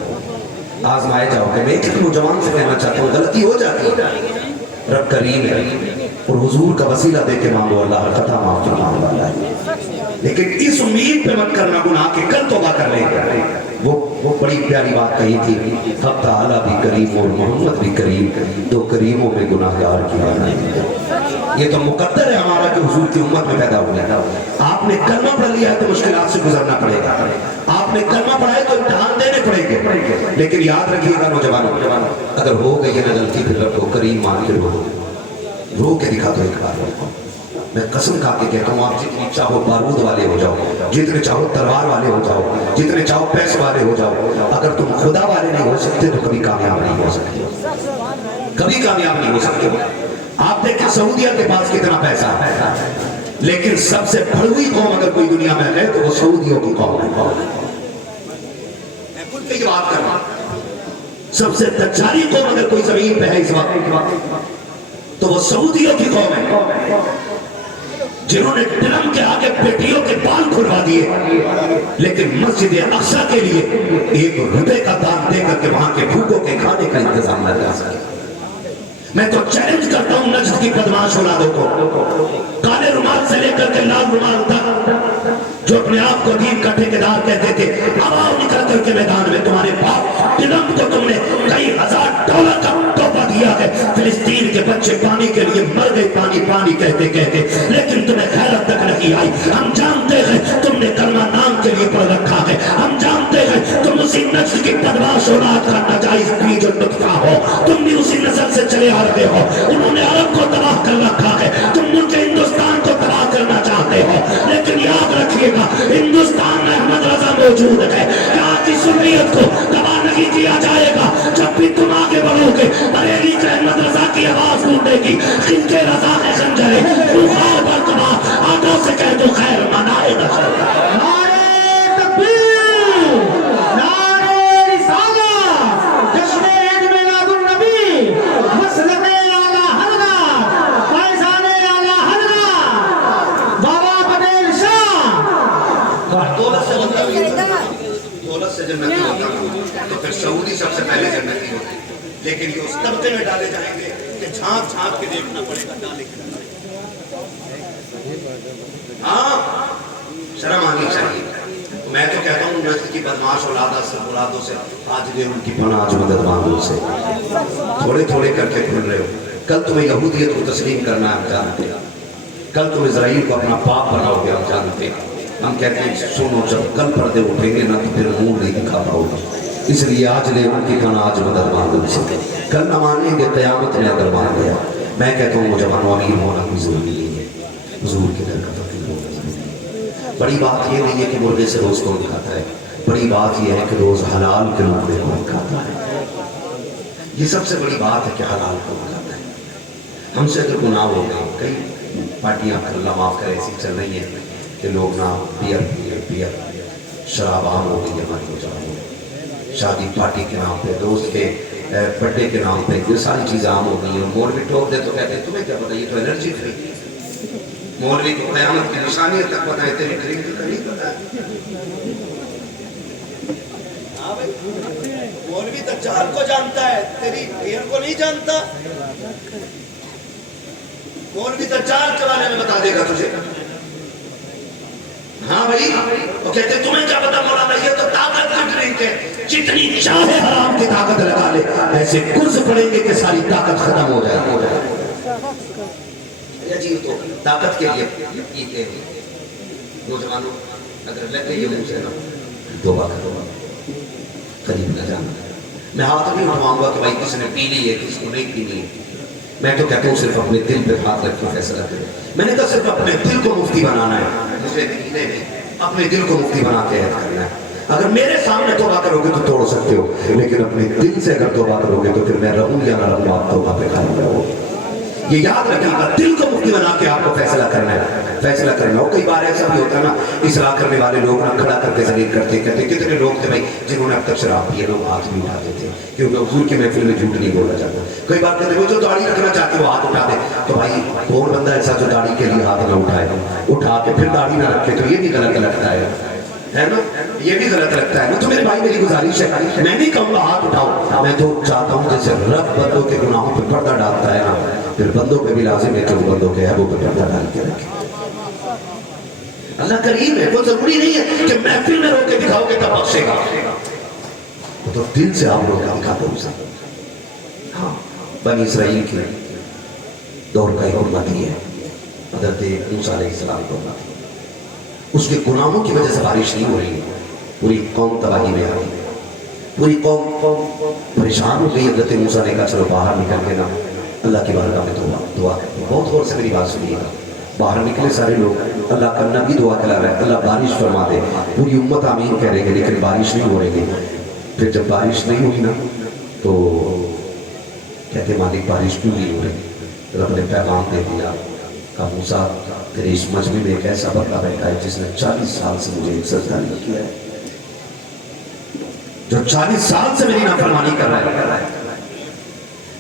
आजमाए जाओगे। मैं एक नौजवान से कहना चाहता हूँ, गलती हो जाती है, रब करीम है और हुजूर का वसीला दे के मांगो, अल्लाह खता माफ फरमाने वाला है, लेकिन इस उम्मीद पे मत करना गुनाह के कल तौबा कर लेंगे। वो बड़ी प्यारी बात कही थी, हक ताला भी करीम और मोहम्मद भी करीम, दो करीमों में गुनाहगार की बात। ये तो मुकद्दर है हमारा कि हुजूर की उम्मत में पैदा हुआ है। आपने कलमा पढ़ लिया है तो मुश्किलात से गुजरना पड़ेगा, आपने कलमा पढ़ा है तो इम्तिहान देने पड़ेंगे, लेकिन याद रखिएगा नौजवानों, अगर हो गई है ना गलती फिर रखो, करीम मान के रो के दिखा दो एक बार। मैं कसम खा के कहता हूँ, आप जितनी चाहो बारूद वाले हो जाओ, जितने चाहो तलवार वाले हो जाओ, जितने चाहो पैसे वाले हो जाओ, अगर तुम खुदा वाले नहीं हो सकते तो कभी कामयाब नहीं हो सकते, कभी कामयाब नहीं हो सकते। आप देखिए सऊदिया के पास कितना पैसा है, लेकिन सबसे भड़वी कौम अगर कोई दुनिया में है तो वो सऊदियों की कौम है। मैं खुद की बात कर रहा हूं, सबसे दज्जाली कौम अगर कोई जमीन पे है इस वक्त तो वो सऊदियों की कौम है, जिन्होंने ड्रम के आगे बेटियों के बाल खुलवा दिए, लेकिन मस्जिद अक्सा के लिए 1 रुपए का दान देकर के वहां के भूखों के खाने का इंतजाम न कर सके। मैं तो चैलेंज करता हूं नज्द की बदमाश औलादों को, काले रुमाल से लेकर के लाल रुमाल तक, जो अपने आप को दीन का ठेकेदार कहते थे, अब आओ निकल करके मैदान में, तुम्हारे बाप ट्रम्प को तुमने कई $1000 का तोहफा दिया है, फिलिस्तीन के बच्चे पानी के लिए मर गए, पानी पानी कहते कहते, लेकिन तुम्हें खैरत तक नहीं आई। हम जानते हैं तुमने कलमा नाम के लिए पढ़ रखा है, हम जानते हैं तुम उसी नस्ल की बदमाश औलाद का नाजायज बीज और नुक्ता हो, तुम भी उसी नस्ल से चले आ रहे हो। उन्होंने अरब को तबाह कर रखा है, तुम मुल्क हिंदुस्तान को तबाह करना चाहते हो, लेकिन याद रखिएगा हिंदुस्तान में अहमद रजा मौजूद है, यहाँ की सुन्नियत को तबाह नहीं किया जाएगा। जब भी तुम आगे बढ़ोगे बरेली के अहमद रजा की आवाज टूटेगी, खिलके रजा के खंजरे खुखार बरकरार, आटो से कह दो खैर मनाए नशर। नारे तकबीर, नारे रिसालत, जश्न ईद मिलादुन नबी, मसलके आला हज़रत, फैज़ाने आला हज़रत, बाबा पटेल शाह। दौलत से जन्नती होता तो फिर सऊदी सबसे पहले जन्नती होती, लेकिन ये उस तबके में डाले जाएंगे कि झांक झांक के देखना पड़ेगा, डाले के डाले। हाँ शर्म आनी चाहिए। मैं तो कहता हूँ नस्ल की बदमाश औलादों से आज दे उनकी पनाह आज मदद मांगो से, थोड़े थोड़े करके खुल रहे हो। कल तुम्हें यहूदियत को तस्लीम करना है, हम जानते हैं, कल तुम इजराइल को अपना बाप बनाओगे, हम जानते हैं। हम कहते हैं सुनो जब कल पर्दे उठेंगे ना तो फिर मुंह नहीं दिखा पाओगे, इसलिए आज ले उनकी पनाह आज मदद मांगो से, कल न मानेंगे क़यामत में अगर मान गया। मैं कहता हूँ मुजवान अमीर होना कोई जरूरी नहीं है, हुजूर के दर का फकीर होना जरूरी है। बड़ी बात ये नहीं है कि मुर्गे से रोज कौन खाता है, बड़ी बात यह है कि रोज हलाल के लुक़मे कौन खाता है। ये सबसे बड़ी बात है कि हलाल कौन खाता है। हमसे अगर गुनाह हो गए, कई पार्टियां अल्लाह माफ़ करे ऐसी चल रही हैं कि लोग ना बियर शराब आम हो गई हमारी गुजारों में, शादी पार्टी के नाम पे, दोस्त के बर्थडे के नाम पे ये सारी चीज़ें आम हो गई हैं। मौलवी टोक दे तो कहते हैं तुम्हें क्या पता, ये तो एनर्जी फ्री। मौलवी को क़यामत की निशानी तक पता है, तेरी ड्रिंक का नहीं पता है। हाँ भाई, मौलवी दज्जाल को जानता है, तेरी बियर को नहीं जानता। मौलवी दज्जाल के बारे में बता देगा तुझे। हाँ भाई, वो कहते तुम्हें क्या पता मौलाना, ये तो ताकत की ड्रिंक है, जितनी चाहे हराम की ताकत लगा ले, ऐसे कुर्स पड़ेंगे कि सारी ताकत खत्म हो जाए। जी तो ताकत के लिए पीते हैं नौजवानों, अगर लगे ये मुझसे ना तौबा करो, करीब न जाना। मैं हाथ नहीं उठवाऊंगा कि भाई किसने पी ली है किसको नहीं पीनी है। मैं तो कहता हूँ सिर्फ अपने दिल पे हाथ रख के फैसला करें। मैंने कहा सिर्फ अपने दिल को मुफ्ती बनाना है, मुझे अपने दिल को मुफ्ती बना के याद करना है। अगर मेरे सामने तौबा करोगे तो तोड़ सकते हो, लेकिन अपने दिल से अगर तौबा करोगे तो फिर मैं रहूँ या ना रहूँ, आप तौबा पे खड़े रहो। ये याद रखिएगा, दिल को मुफ्ती बना के आपको फैसला करना है, फैसला करना हो। कई बार ऐसा भी होता है ना, इसराह करने वाले लोग ना खड़ा करके जलील करते कहते कितने लोग थे भाई जिन्होंने अब तक शराब पी है, लोग हाथ भी उठाते थे क्योंकि हुजूर की महफिल में झूठ नहीं बोला जाता। कई बार कहते वो जो दाढ़ी रखना चाहते वो हाथ उठा दे, तो भाई कौन बंदा ऐसा जो दाढ़ी के लिए हाथ न उठाए, उठा के फिर दाढ़ी ना रखे, तो ये भी गलत लगता है ना, ये भी गलत लगता है ना। तो मेरे भाई मेरी गुजारिश है, मैं नहीं कहूँगा हाथ उठाओ, मैं तो चाहता हूँ जैसे रब बंदों के गुनाहों पर पर्दा डालता है ना, फिर बंदों पे भी लाजिम है कि वो बंदों के है वो पे पर्दा डाल के रखे। अल्लाह करीम है, वो जरूरी नहीं है कि महफिल में रोके दिखाओगे तब बख्शेगा, तो दिल से आप लोग दिखा दो। हाँ, बनी इसराइल के दौर का एक उम्मती है, हज़रत मूसा अलैहिस्सलाम को उम्मती, उसके गुनाहों की वजह से बारिश नहीं हो रही, पूरी कौम तबाही में आ गई, पूरी कौम परेशान हो गई। हज़रत मूसा ने कहा चलो बाहर निकल के ना अल्लाह की बारगाह में दुआ। बहुत गौर से मेरी बात सुनिएगा। बाहर निकले सारे लोग, अल्लाह का नबी दुआ करा रहा है अल्लाह बारिश फरमा दे, पूरी उम्मत आमीन कह रही है, लेकिन बारिश नहीं हो रही। फिर जब बारिश नहीं हुई ना तो कहते मालिक बारिश क्यों नहीं हो रही? रब ने पैगाम दे दिया, कहा मूसा तेरे इस मजमे में एक ऐसा बंदा बैठा है जिसने 40 साल से मुझे सजदा नहीं किया है, जो 40 साल से मेरी नाफरमानी कर रहा है,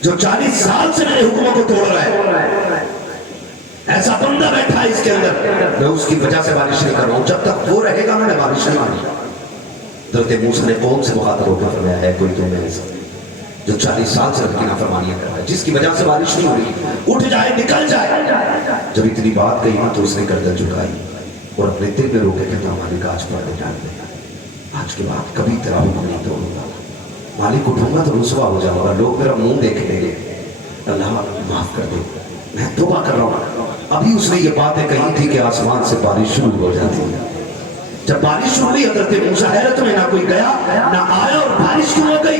जो 40 साल से मेरे हुक्मों को तोड़ रहा है, ऐसा बंदा बैठा है इसके अंदर, मैं उसकी वजह से बारिश नहीं कर रहा हूं, जब तक वो रहेगा मैंने बारिश नहीं मानी। हज़रत मूसा ने कौम से मुखातब होकर फरमाया है कोई तो मेरे साथ जो 40 साल से रब की नाफरमानियां कर रहा है, जिसकी वजह से बारिश नहीं हो रही, उठ जाए निकल जाए। जब इतनी बात कही ना तो उसने गर्दन झुकाई और अपने दिल में रोके कहता मालिक आज पढ़ने डाल दे, आज के बाद कभी तेरा हुक्म नहीं तोड़ूंगा, मालिक उठूंगा तो रुसवा हो जाऊंगा, लोग मेरा मुंह देख लेंगे, अल्लाह माफ कर दे, मैं तौबा कर रहा हूँ। अभी उसने ये बातें कही थी कि आसमान से बारिश शुरू हो जाती है। जब बारिश शुरू हुई हज़रत मूसा हैरत में, ना कोई गया ना आया, और बारिश क्यों हो गई?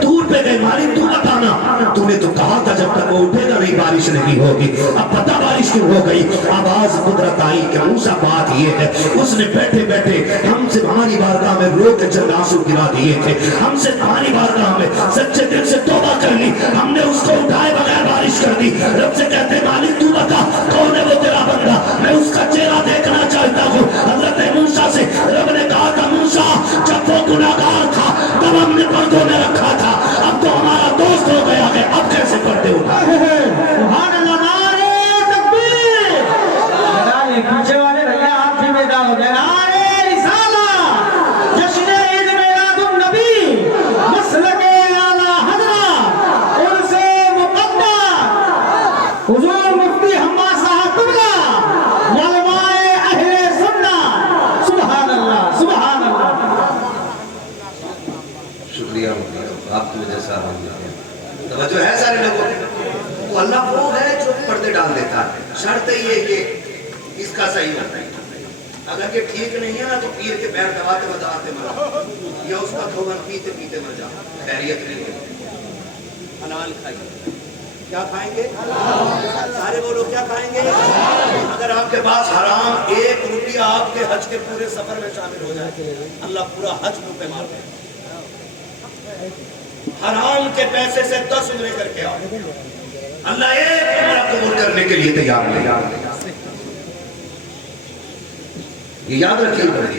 दूर पे गए, मालिक तू बताना, तूने तो कहा था जब तक वो उठेगा नहीं बारिश नहीं होगी, अब पता बारिश क्यों हो गई? आवाज कुदरत आई कि मूसा बात ये है, उसने बैठे बैठे हमसे हमारी बारगाह में रो के चंद आंसू गिरा दिए थे, हमसे हमारी बारगाह में सच्चे दिल से तौबा कर ली, हमने उसको उठाए बगैर बारिश कर दी। रब से कहते मालिक तू बता कौन है वो तेरा बंदा, मैं उसका चेहरा देखना चाहता हूँ। हज़रत मूसा से रब ने कहा था मूसा जब वो गुनाहगार था तब हमने पर्दों में रखा था, अब तो हमारा दोस्त हो गया है, अब कैसे पर्दे उठा? सुभान अल्लाह, नारे तकबीर। ये पीछे वाले भैया आप भी बेदा हो जाए। नारे रिसालत, जश्न ईद मिलादुन नबी, मसलके आला हज़रत, उनसे मुक़द्दर हुज़ूर मुफ्ती हम्मा साहब क़िबला, उलमाए अहले सुन्नत। सुभान अल्लाह, सुभान अल्लाह। शुक्रिया आपकी वजह से तवज्जो है सारे लोगों को। तो अल्लाह वो है जो पर्दे डाल देता है, शर्त ये कि इसका सही होता है। अगर ये ठीक नहीं है ना तो पीर के पैर दबाते दबाते मर जाओ, या उसका धोवन पीते पीते मर जाओ, खैरियत नहीं है। हलाल खाइए, کیا کھائیں گے؟ سارے بولو کیا کھائیں گے؟ اگر آپ کے پاس حرام 1 روپیہ آپ کے حج کے پورے سفر میں شامل ہو جائے، اللہ پورا حج منہ پہ مار دے۔ حرام کے پیسے سے 10 عمرے کر کے آؤ، اللہ 1 عمرہ قبول کرنے کے لیے تیار نہیں۔ یہ یاد رکھیے بڑی،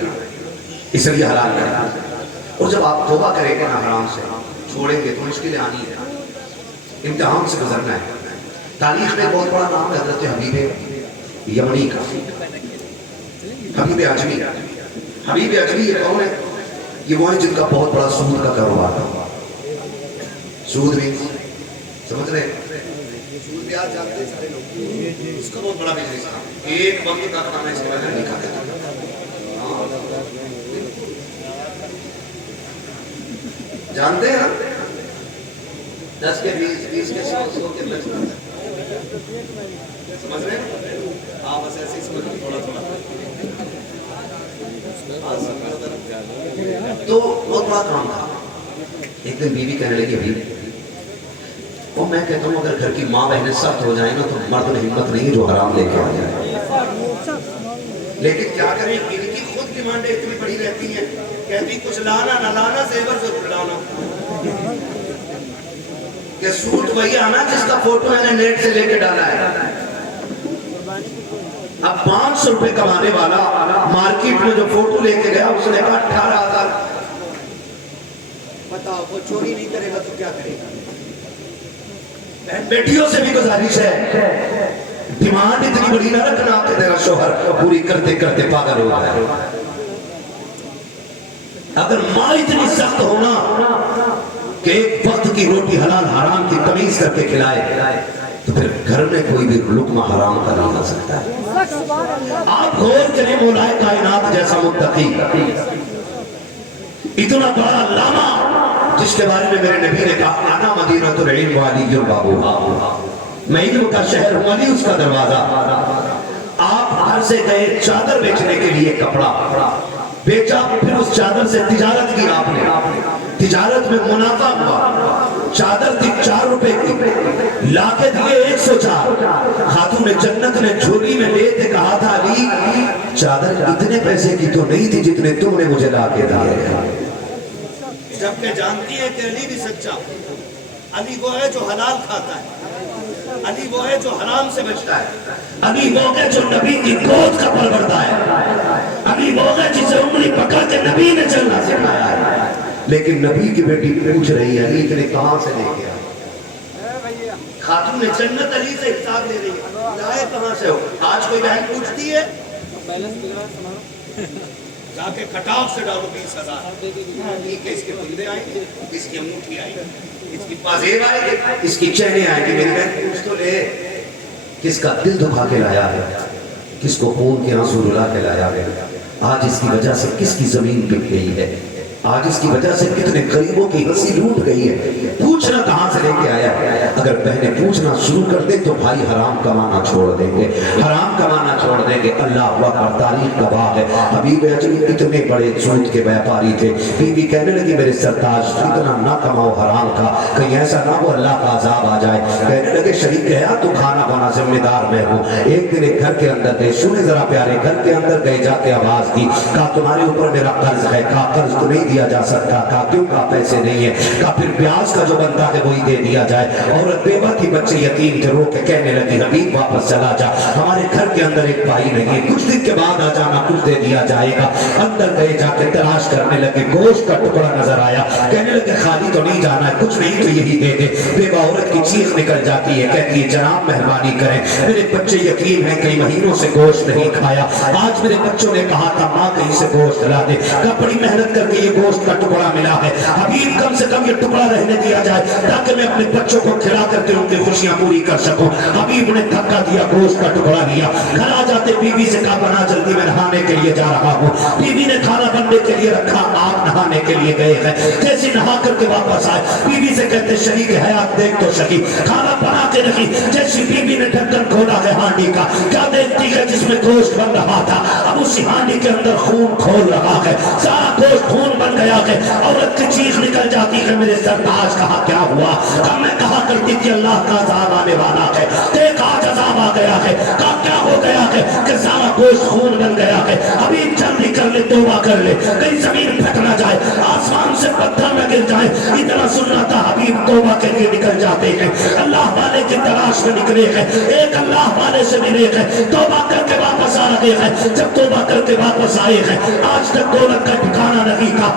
اس لیے حلال کرنا۔ اور جب آپ توبہ کریں گے نا حرام سے، چھوڑیں گے تو مشکلیں آنی ہے، امتحان سے گزرنا ہے۔ تاریخ میں بہت بڑا نام ہے حضرت حبیب یمنی کا، حبیب عجمی۔ حبیب عجمی یہ کون ہے؟ یہ وہ ہیں جن کا بہت بڑا سود کا کاروبار تھا۔ سود بھی سمجھ رہے ہیں؟ سود بھی آج جانتے ہیں سارے لوگ، اس کا بہت بڑا بزنس تھا۔ ایک وقت کا کھانا اس کے بعد نہیں کھاتے تھے۔ جانتے ہیں 10 کے 20 کے 100 کے 50، سمجھ رہے ہیں آپ؟ بس ایسے ہی سمجھ رہے تھوڑا تھوڑا۔ تو بہت بڑا کام تھا۔ ایک دن بیوی کہنے لگی ابھی، اور میں کہتا ہوں اگر گھر کی ماں بہنیں سخت ہو جائیں نا تو مرد میں ہمت نہیں جو حرام لے کے آ جائے، لیکن کیا کریں ان کی خود ڈیمانڈیں اتنی بڑی رہتی ہیں، کہتی کچھ لانا نہ لانا زیور ضرور لانا، کہ سوٹ وہی آنا جس کا فوٹو میں نے نیٹ سے لے کے ڈالا ہے۔ اب 500 روپے کمانے والا مارکیٹ میں جو فوٹو لے کے گیا اس نے کہا 18,000۔ بتاؤ وہ چوری نہیں کرے گا تو کیا کرے گا؟ بہن بیٹیوں سے بھی گزارش ہے، ڈیمانڈ اتنی بڑی نہ رکھنا کہ تیرا شوہر پوری کرتے کرتے پاگل ہو جائے۔ اگر ماں اتنی سخت ہونا کہ ایک وقت کی روٹی حلال حرام کی تمیز کر کے کھلائے تو پھر گھر میں کوئی بھی لقمہ حرام کا نہیں آ سکتا ہے۔ آپ غور کریں مولا کائنات جیسا متقی، اتنا بڑا علامہ جس کے بارے میں میرے نبی نے کہا انا مدینۃ العلم وعلی بابوہا، میں علم کا شہر ہوں، علی اس کا دروازہ۔ آپ گھر سے گئے چادر بیچنے کے لیے، کپڑا بیچا، پھر اس چادر سے تجارت کی آپ نے، تجارت میں منافع ہوا، چادر تھی 4 روپے کی، لا کے دیے 104۔ خاتون جنت نے جھولی میں لے کے کہا تھا علی چادر اتنے پیسے کی تو نہیں تھی جتنے تم نے مجھے لا کے دیے، جبکہ جانتی ہے کہ علی بھی سچا، علی وہ ہے جو حلال کھاتا ہے، علی وہ ہے جو حرام سے بچتا ہے، علی وہ ہے جو نبی کی گود کا پرورتا ہے، علی وہ ہے جسے انگلی پکڑ کے نبی نے چلنا سکھایا ہے۔ لیکن نبی کی بیٹی پوچھ رہی ہے علی اتنے کہاں سے لے کے آئے؟ خاتون جنت علی سے حساب لے رہی ہے، لائے کہاں سے ہو؟ آج کوئی بہن پوچھتی ہے جا کے کٹاف سے ڈالو 20,000، ٹھیک ہے اس کے بندے آئیں گے، اس کی انگوٹھی آئیں گی، اس کی پازیب آئیں گے، اس کی چینیں آئیں گی۔ میری بہن پوچھ تو لے کس کا دل دکھا کے لایا ہے، کس کو خون کے آنسو رلا کے لایا ہے، آج اس کی وجہ سے کس کی زمین بک گئی ہے، آج اس کی وجہ سے کتنے غریبوں کی ہنسی لوٹ گئی ہے، پوچھنا کہاں سے لے کے آیا ہے۔ اگر بہنیں پوچھنا شروع کر دیں تو بھائی حرام کمانا چھوڑ دیں گے، حرام کمانا چھوڑ دیں گے۔ اللہ اکبر، تاریخ گواہ ہے، حبیب عجمی اتنے بڑے سود کے بیپاری تھے۔ بیوی کہنے لگی میرے سرتاج اتنا نہ کماؤ حرام کا، کہیں ایسا نہ ہو اللہ کا عذاب آ جائے۔ کہنے لگے شریک گیا تو کھانا بنا ذمہ دار میں ہوں۔ ایک دن ایک گھر کے اندر گئے، سنے ذرا پیارے، گھر کے اندر گئے، جا کے آواز دی، کہا تمہارے اوپر میرا قرض ہے، کہا قرض تو نہیں دیا جا سکتا، کہا کیوں؟ کہا پیسے نہیں ہے، کہا پھر بیاج کا جو بنتا ہے وہی دے دیا جائے۔ عورت بیوہ کی، بچے یتیم تھے، رو کے کہنے لگی حبیب واپس چلا جا، ہمارے گھر کے اندر ایک بھائی نہیں ہے، کچھ دن کے بعد آ جانا، کچھ دے دیا جائے گا۔ اندر گئے، جا کے تلاش کرنے لگے، گوشت کا ٹکڑا نظر آیا، کہنے لگے خالی تو نہیں جانا ہے، کچھ نہیں تو یہی دے دے۔ بیوہ عورت کی چیخ نکل جاتی ہے، کہتی ہے جناب مہربانی کریں، میرے بچے یتیم ہیں، کئی مہینوں سے گوشت نہیں کھایا، آج میرے بچوں نے کہا تھا ماں کہیں سے گوشت لا دے، کہا بڑی محنت کر کے یہ گوشت کا ٹکڑا ملا ہے، حبیب کم سے کم یہ ٹکڑا رہنے دیا جائے تاکہ میں اپنے بچوں کو کھلا کر کے ان کی خوشیاں پوری کر سکوں۔ حبیب نے دھکا دیا، گوشت کا ٹکڑا لیا، گھر آ جاتے بیوی سے کہا بنا جلدی میں نہانے کے لیے جا رہا ہوں۔ بیوی نے کھانا بننے کے لیے رکھا، آپ نہانے کے لیے گئے ہیں، جیسے نہا کر کے واپس آئے بیوی سے کہتے شریک حیات دیکھ تو سکی، کھانا بنا کے رکھی، جیسی بیوی نے نے ڈھکن کھولا ہے ہانڈی کا, کیا دیکھتی ہے جس میں گوشت بن رہا تھا, اب اسی ہانڈی کے اندر خون کھول رہا ہے, سارا گوشت خون بن گیا ہے. عورت کی چیخ نکل جاتی ہے, میرے سرتاج کہا کیا ہوا؟ کہا میں کہا کرتی تھی اللہ کا عذاب آنے والا ہے, دیکھ آج عذاب آ گیا ہے. کہا کیا ہو گیا ہے؟ کہ سارا گوشت خون بن گیا ہے. ابھی جلدی کر لے, توبہ کر لے, کہیں زمین پھٹ نہ جائے, آسمان سے پتھر نہ گر جائے. اتنا سننا تھا, حبیب توبہ کے لیے نکل جاتے ہیں, اللہ والے کی تلاش میں نکلے ہیں, ایک اللہ والے سے ملے ہیں, توبہ کر کے واپس آ رہے ہیں. جب توبہ کر کے واپس آئے ہیں, آج تک دولت کا ٹھکانا نہیں تھا,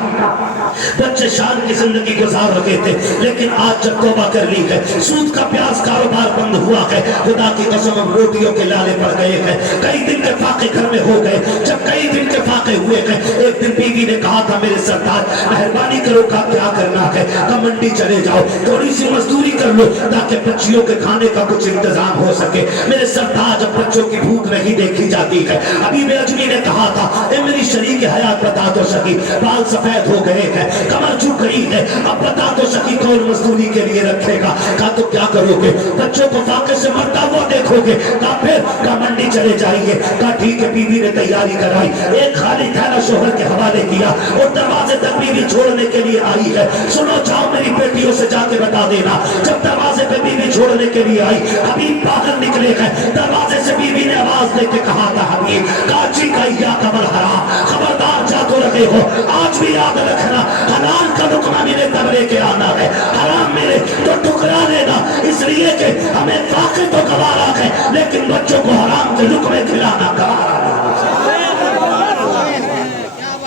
بچے شان کی زندگی گزار رہے تھے, لیکن آج جب توبہ کر لی ہے, سود کا پیاز کاروبار بند ہوا ہے, خدا کی قسم ہم روٹیوں کے لالے پڑ گئے ہیں, کئی دن کے فاقے گھر میں ہو گئے. جب کئی دن کے فاقے ہوئے ہیں, ایک دن بیوی نے کہا تھا میرے سرتاج مہربانی کرو, کا کیا کرنا ہے؟ کہ منڈی چلے جاؤ, تھوڑی سی مزدوری کر لو تاکہ بچیوں کے کھانے کا کچھ انتظام ہو سکے. میرے سرتاج اب بچوں کی بھوک نہیں دیکھی جاتی ہے. حبیب اجمی نے کہا تھا اے میری شریک حیات بتا تو سکی, بال سفید ہو گئے ہیں, کمر جھک گئی ہے, اب بتا تو سکی کون مزدوری کے لیے رکھے گا؟ کہا تو کیا کرو گے؟ بچوں کو فاقے سے مرتا ہوا دیکھو گے؟ کہا پھر کہا منڈی چلے جائیے. کہا ٹھیک ہے. بیوی نے تیاری کرائی, ایک خالی تھیلا شوہر کے حوالے کیا اور دروازے تک بیوی چھوڑنے کے لیے آئی ہے. سنو جاؤ میری بیٹیوں سے جا کے بتا دینا. جب دروازے پہ بیوی چھوڑنے کے لیے آئی, حبیب باہر نکلے گئے, دروازے سے بیوی نے آواز دے کے کہا تھا حبیب کاچی کا یا قبر حرام, خبردار جا تو رہے ہو, آج بھی یاد رکھنا حلال کا لقمہ ملے تب لے کے آنا ہے, حرام ملے تو ٹکرا لینا. اس لیے کہ ہمیں فاقے تو گوارا ہے, لیکن بچوں کو حرام کے لقمے کھلانا گوارا نہیں.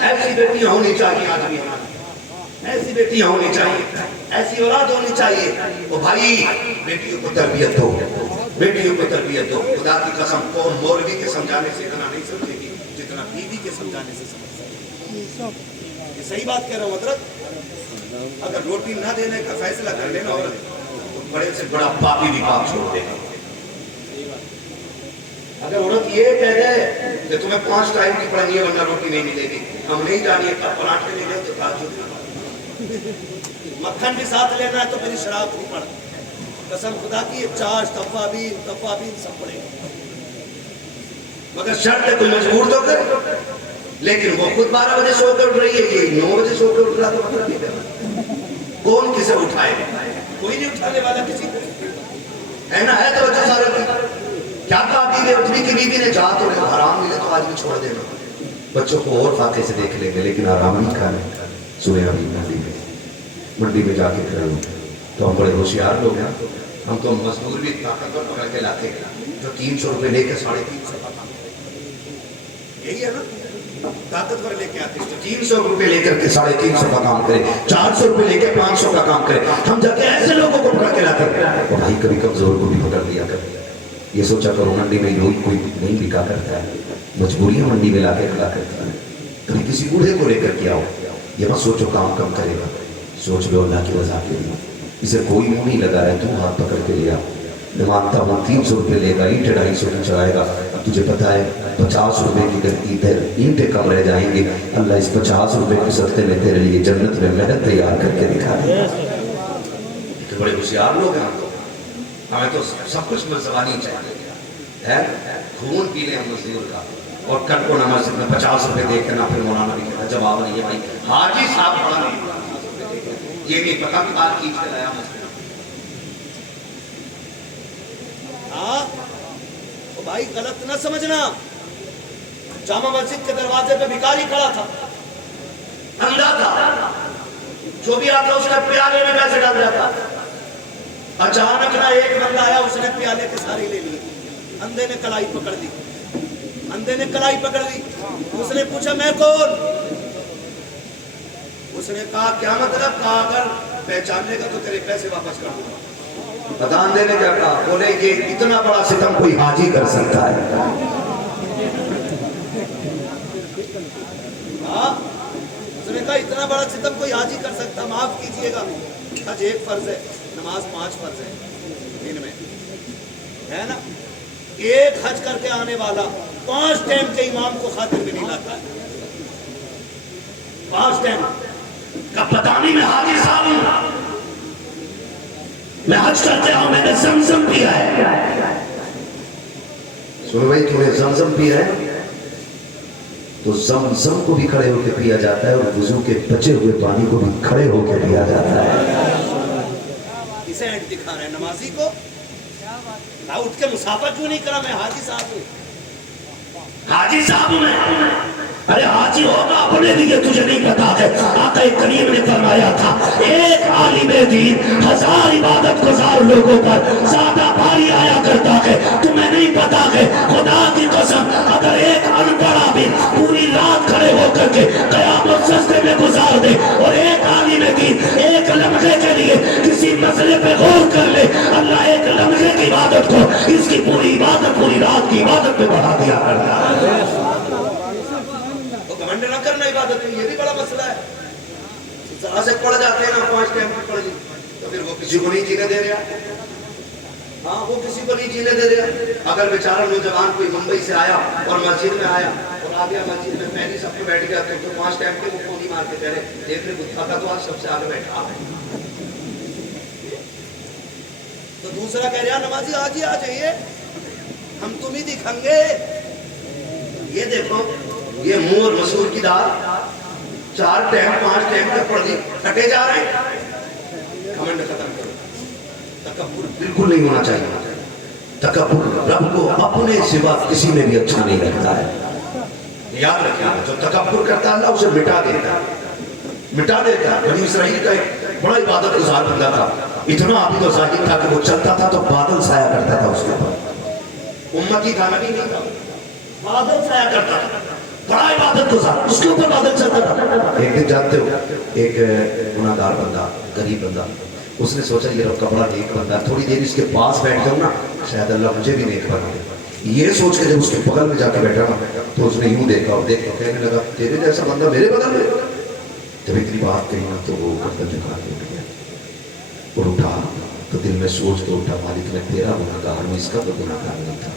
ایسی بیٹیاں ہونی چاہیے آدمی, ایسی بیٹیاں ہونی چاہیے, ایسی اولاد ہونی چاہیے. وہ بھائی بیٹیوں کو تربیت دو, بیٹیوں کو تربیت دو. خدا کی قسم کون مولوی کے سمجھانے سے اتنا نہیں سمجھے گی جتنا بیوی کے سمجھانے سے سمجھ سکے. یہ صحیح بات کہہ رہا ہوں حضرت. اگر روٹی نہ دینے کا فیصلہ کر لینا عورت, تو بڑے سے بڑا پاپی بھی پاپ چھوڑ دے گا. اگر عورت یہ کہہ دے کہ تمہیں 5 ٹائم کی پڑھانی ہے ورنہ روٹی نہیں ملے گی, ہم نہیں جانیے کب پراٹھے نہیں لے تو تعجب نہ, مکھن بھی ساتھ لینا ہے تو میری شراب نہیں پڑ, قسم خدا کی یہ چاش تفابین سب پڑے گا, مگر شرط ہے کوئی مجبور تو کرے. لیکن وہ خود 12 بجے سو کر اٹھ رہی ہے, یہ 9 بجے سو کر اٹھ رہا, تو مطلب نہیں کرنا. کون کسے اٹھائے گا؟ کوئی نہیں اٹھانے والا کسی کو, ہے نا؟ ہے تو بچہ سارے کی کیا کہا بیوی اٹھوی کی بیوی نے, جا تو حرام ملے تو آج بھی چھوڑ دینا. بچوں کو اور فاقے سے دیکھ لیں گے لیکن حرام نہیں کھانے. سوئے ابھی منڈی میں جا کے کھڑے ہوتے تو ہم بڑے ہوشیار لوگ ہیں, ہم تو مزدور بھی طاقتور پکڑ کے لاتے ہیں جو 300 روپے لے کے 350 کا کام, یہی ہے نا, طاقتور لے کے آتے ہیں جو 300 روپے لے کر کے 350 کا کام کرے, 400 روپے لے کے 500 کا کام کرے. ہم جا کے ایسے لوگوں کو پکڑ کے لاتے ہیں. اور بھائی کبھی کمزور کو بھی پکڑ لیا کر, یہ سوچا کرو منڈی میں کوئی نہیں بکا کرتا ہے, مجبوریاں منڈی میں لا کے کھلا کرتا ہے. کبھی کسی بوڑھے کو لے کر کے آؤ, یہ مت سوچو کام کم کرے گا, سوچ لو اللہ کی رضا کے لیے. اسے کوئی منہ نہیں لگا ہے, تو ہاتھ پکڑ کے لیا. میں مانتا ہوں 300 روپے لے گا, اینٹیں 250 کی چڑھائے گا. تجھے پتا ہے 50 روپے کی ادھر اینٹیں کم رہ جائیں گے, اللہ اس 50 روپے کے صدقے میں تیرے لیے جنت میں محل تیار کر کے دکھا دے. تو بڑے ہوشیار لوگ ہیں, ہمیں تو سب کچھ منصبانی چاہیے ہے. خون پی لیں ہم مزدور کا, اور کل کو نہ مسجد میں 50 روپے دے کے نہ پھر مولانا بھی کہتا جواب نہیں ہے بھائی حاجی صاحب پڑھا نہیں, یہ نہیں پتا کہ بات کیچ کے لایا مسجد. ہاں بھائی غلط نہ سمجھنا, جامع مسجد کے دروازے پہ بھکاری کھڑا تھا, اندھا تھا, جو بھی آتا اس کا پیالے میں پیسے ڈال جاتا. اچانک نہ ایک بندہ آیا, اس نے پیالے کے سارے لے لیے. اندھے نے کلائی پکڑ دی, اندھے نے کلائی پکڑ دی. اس نے پوچھا میں کون؟ اس نے کہا کیا مطلب؟ کہا اگر پہچان لے گا تو تیرے پیسے واپس کر دوں گا. بدان دے نے کیا کہا؟ بولے یہ اتنا بڑا ستم کوئی حاجی کر سکتا ہے. اس نے کہا اتنا بڑا ستم کوئی حاجی کر سکتا, معاف کیجئے گا, حج 1 فرض ہے, نماز 5 فرض ہے دن میں, ہے نا. ایک حج کر کے آنے والا 5 ٹائم کے امام کو خاطر بھی نہیں لاتا ہے. 5 ٹائم کا پتہ نہیں, میں حاجی صاحب ہوں, میں حج کرتے ہوں, میں نے زمزم پیا ہے, सुनो भाई थोड़े जमजम पी रहे हैं तो जमजम को भी खड़े होकर पिया जाता है और वुजू के बचे हुए पानी को भी खड़े होकर पिया जाता है। इसे एंड दिखा रहे हैं नमाजी को, ना उठ के मुसाफा क्यों नहीं करा? मैं हाजी साहब हूँ, हाजी साहब हूँ मैं। अरे हाजी होगा अपने लिए तुझे नहीं पता है। आका करीम ने फरमाया था एक आलिम दीन 1000 इबादत गुजार लोगों पर ज्यादा भारी आया करता है। तुम्हें नहीं पता है खुदा की कसम, अगर एक अनपढ़ा भी पूरी रात खड़े होकर के कयामत सस्ते में गुजार दे और एक आलिम दीन एक लम्हे के लिए किसी मसले पे गौर कर ले, अल्लाह एक लम्हे की इबादत को इसकी पूरी इबादत पूरी रात की इबादत पे बढ़ा दिया करता है। घमंड न करना इबादत में, ये भी बड़ा मसला है। जरा से पड़ जाते हैं ना 5 टाइम की पड़ ली तो फिर वो किसी को नहीं जीने दे रहा। हाँ वो किसी को नहीं जीने दे रहा। अगर बेचारा नौजवान कोई मुंबई से आया और मस्जिद में आया और आ गया मस्जिद में पहली सब पे बैठ गया तो 5 टाइम के वो कोनी मार के कह रहे देख रहे बुद्धा का तो आज सबसे आगे बैठा है। तो दूसरा कह रहा नमाजी आज ही आ जाइए, हम तुम ही दिखाएंगे। ये देखो ये मुंह और मसूर की दाल 4 टाइम 5 टाइम तक पड़ दी, कटे जा रहे हैं। घमंड खत्म करो, तकब्बुर बिल्कुल नहीं होना चाहिए। तकब्बुर रब को अपने सिवा किसी में भी अच्छा नहीं लगता है। याद रखिएगा जो तकब्बुर करता है अल्लाह उसे मिटा देता है, मिटा देता है। बनी इसराइल का एक बड़ा इबादत गुजार बंदा था, इतना आबिद और ज़ाहिद था कि वो चलता था तो बादल साया करता था उसके ऊपर। उम्मती था नबी नहीं था, बादल साया करता था, बड़ा इबादत गुजार, उसके ऊपर बादल चलता था। एक दिन जानते हो एक गुनाहगार बंदा गरीब बंदा उसने सोचा ये रब का बड़ा नेक बंदा, थोड़ी देर इसके पास बैठ जाऊं ना शायद अल्लाह मुझे भी नेक बना दे। ये सोच के जब उसके बगल में जाके बैठा ना तो उसने यूं देखा और देख कहने लगा तेरे जैसा बंदा मेरे बगल में। जब इतनी बात कही ना तो वो गर्दन झुका के उठ गया और उठा तो दिल में सोच के उठा मालिक मैं तेरा गुनाहगार हूँ, इसका तो गुनाहगार नहीं था।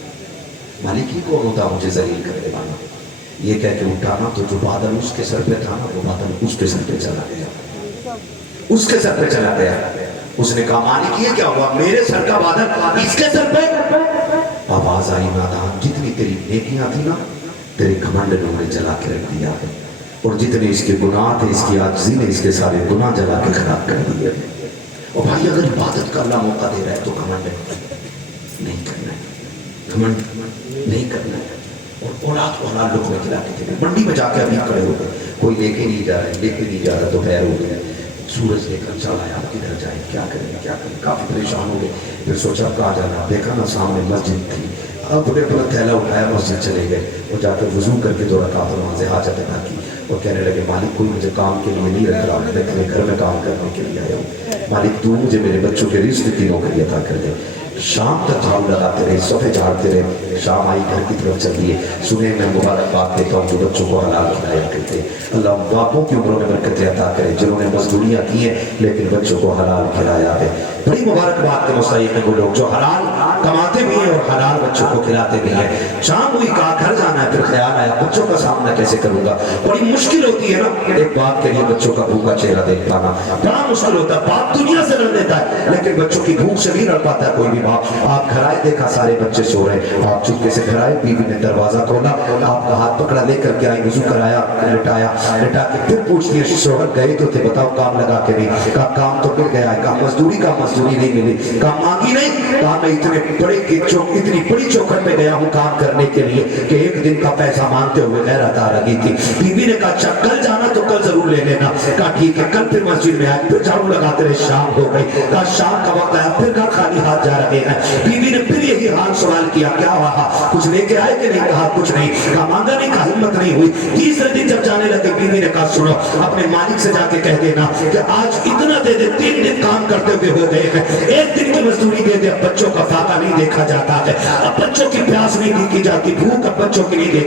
मालिक ही कौन होता मुझे जलील करने वाला? ये कह के उठाना तो जो बादल उसके सर पे था ना वो बादल उसके सर पे चला गया, उसके सर पे चला गया। उसने कहा मालिक ये क्या हुआ? मेरे सर का बादल इसके सर पे। आवाज आई नादान जितनी तेरी नेकियां थी ना तेरे घमंड ने उन्हें जला के रख दिया है और जितने इसके गुनाह थे इसकी आजिज़ी ने इसके सारे गुनाह जला के खराब कर दिए। और भाई अगर इबादत का अल्लाह मौका दे रहा है तो घमंड नहीं करना है, घमंड नहीं करना है। और औलाद को हलाल लोग में खिला के थे। मंडी में जाके अभी खड़े हो गए, कोई लेके नहीं जा रहा है, लेके नहीं जा रहा, दोपहर हो गया, सूरज लेकर चल आया, किधर जाए क्या करें क्या करें, काफी परेशान हो गए। फिर सोचा कहाँ जाना, देखा ना सामने मस्जिद थी, अब उन्हें अपना थैला उठाया मस्जिद चले गए और जाकर वजू करके 2 रकात वहाँ से हाजत अदा की और कहने लगे मालिक कोई मुझे काम के लिए नहीं रख रहा, मैं तेरे घर में काम करने के लिए आया हूँ, मालिक तू मुझे मेरे बच्चों के रिस्क की नौकरी अता कर दे। शाम तक झाड़ू लगाते रहे, सफ़े झाड़ते रहे, शाम आई घर की तरफ चल दिए। सुबह मैं मुबारकबाद देता हूँ जो बच्चों को हलाल खिलाया करते। अल्लाह बापों की उम्रों में बरकतें अता करे जिन्होंने मजदूरियाँ की हैं लेकिन बच्चों को हलाल खिलाया है। बड़ी मुबारकबाद के मुस्तहिक हैं वो लोग जो हलाल कमाते भी हैं और हलाल बच्चों को खिलाते भी हैं। शाम हुई कहा घर जाना है, फिर ख्याल आया बच्चों का सामना कैसे करूंगा। बड़ी मुश्किल होती है ना एक बाप के लिए बच्चों का भूखा चेहरा देख पाना, बड़ा मुश्किल होता है। बाप दुनिया से लड़ लेता है लेकिन बच्चों की भूख से नहीं लड़ पाता कोई भी बाप। आप घर आए देखा सारे बच्चे सो रहे, आप चुपके से घर आए, बीवी ने दरवाजा खोला, आपका हाथ पकड़ा लेकर के आई, वजू कराया, लिटाया, लिटा के फिर पूछ लिया शोहर गए तो थे बताओ काम लगा के नहीं? कहा काम तो मिल गया है। कहा मजदूरी का मजदूरी नहीं मिली? कहा मांगी नहीं? कहा मैं इतनी बड़ी चौखट पे गया हूँ काम करने के लिए कि एक दिन का पैसा मांगते हुए गैरत आ लगी थी। बीवी ने कहा अच्छा कल जाना तो कल जरूर ले लेना। कहा ठीक है। कल फिर मस्जिद में आए, फिर झाड़ू लगाते रहे, शाम हो गई। कहा शाम का वक्त आया, फिर घर खाली हाथ जा रहे हैं। बीवी ने फिर यही हाल सवाल किया क्या हुआ, कुछ लेके आए कि नहीं? कहा कुछ नहीं। कहा मांगा नहीं? कहा हिम्मत नहीं हुई। तीसरे दिन जब जाने लगे बीवी ने कहा सुनो अपने मालिक से जाके कह देना कि आज इतना दे दे, 3 दिन काम करते हुए हो गए हैं, 1 दिन की मजदूरी दे दे। बच्चों का फाका नहीं देखा जाता है, अब बच्चों की प्यास नहीं देखी जाती, भूख अब बच्चों की नहीं देखी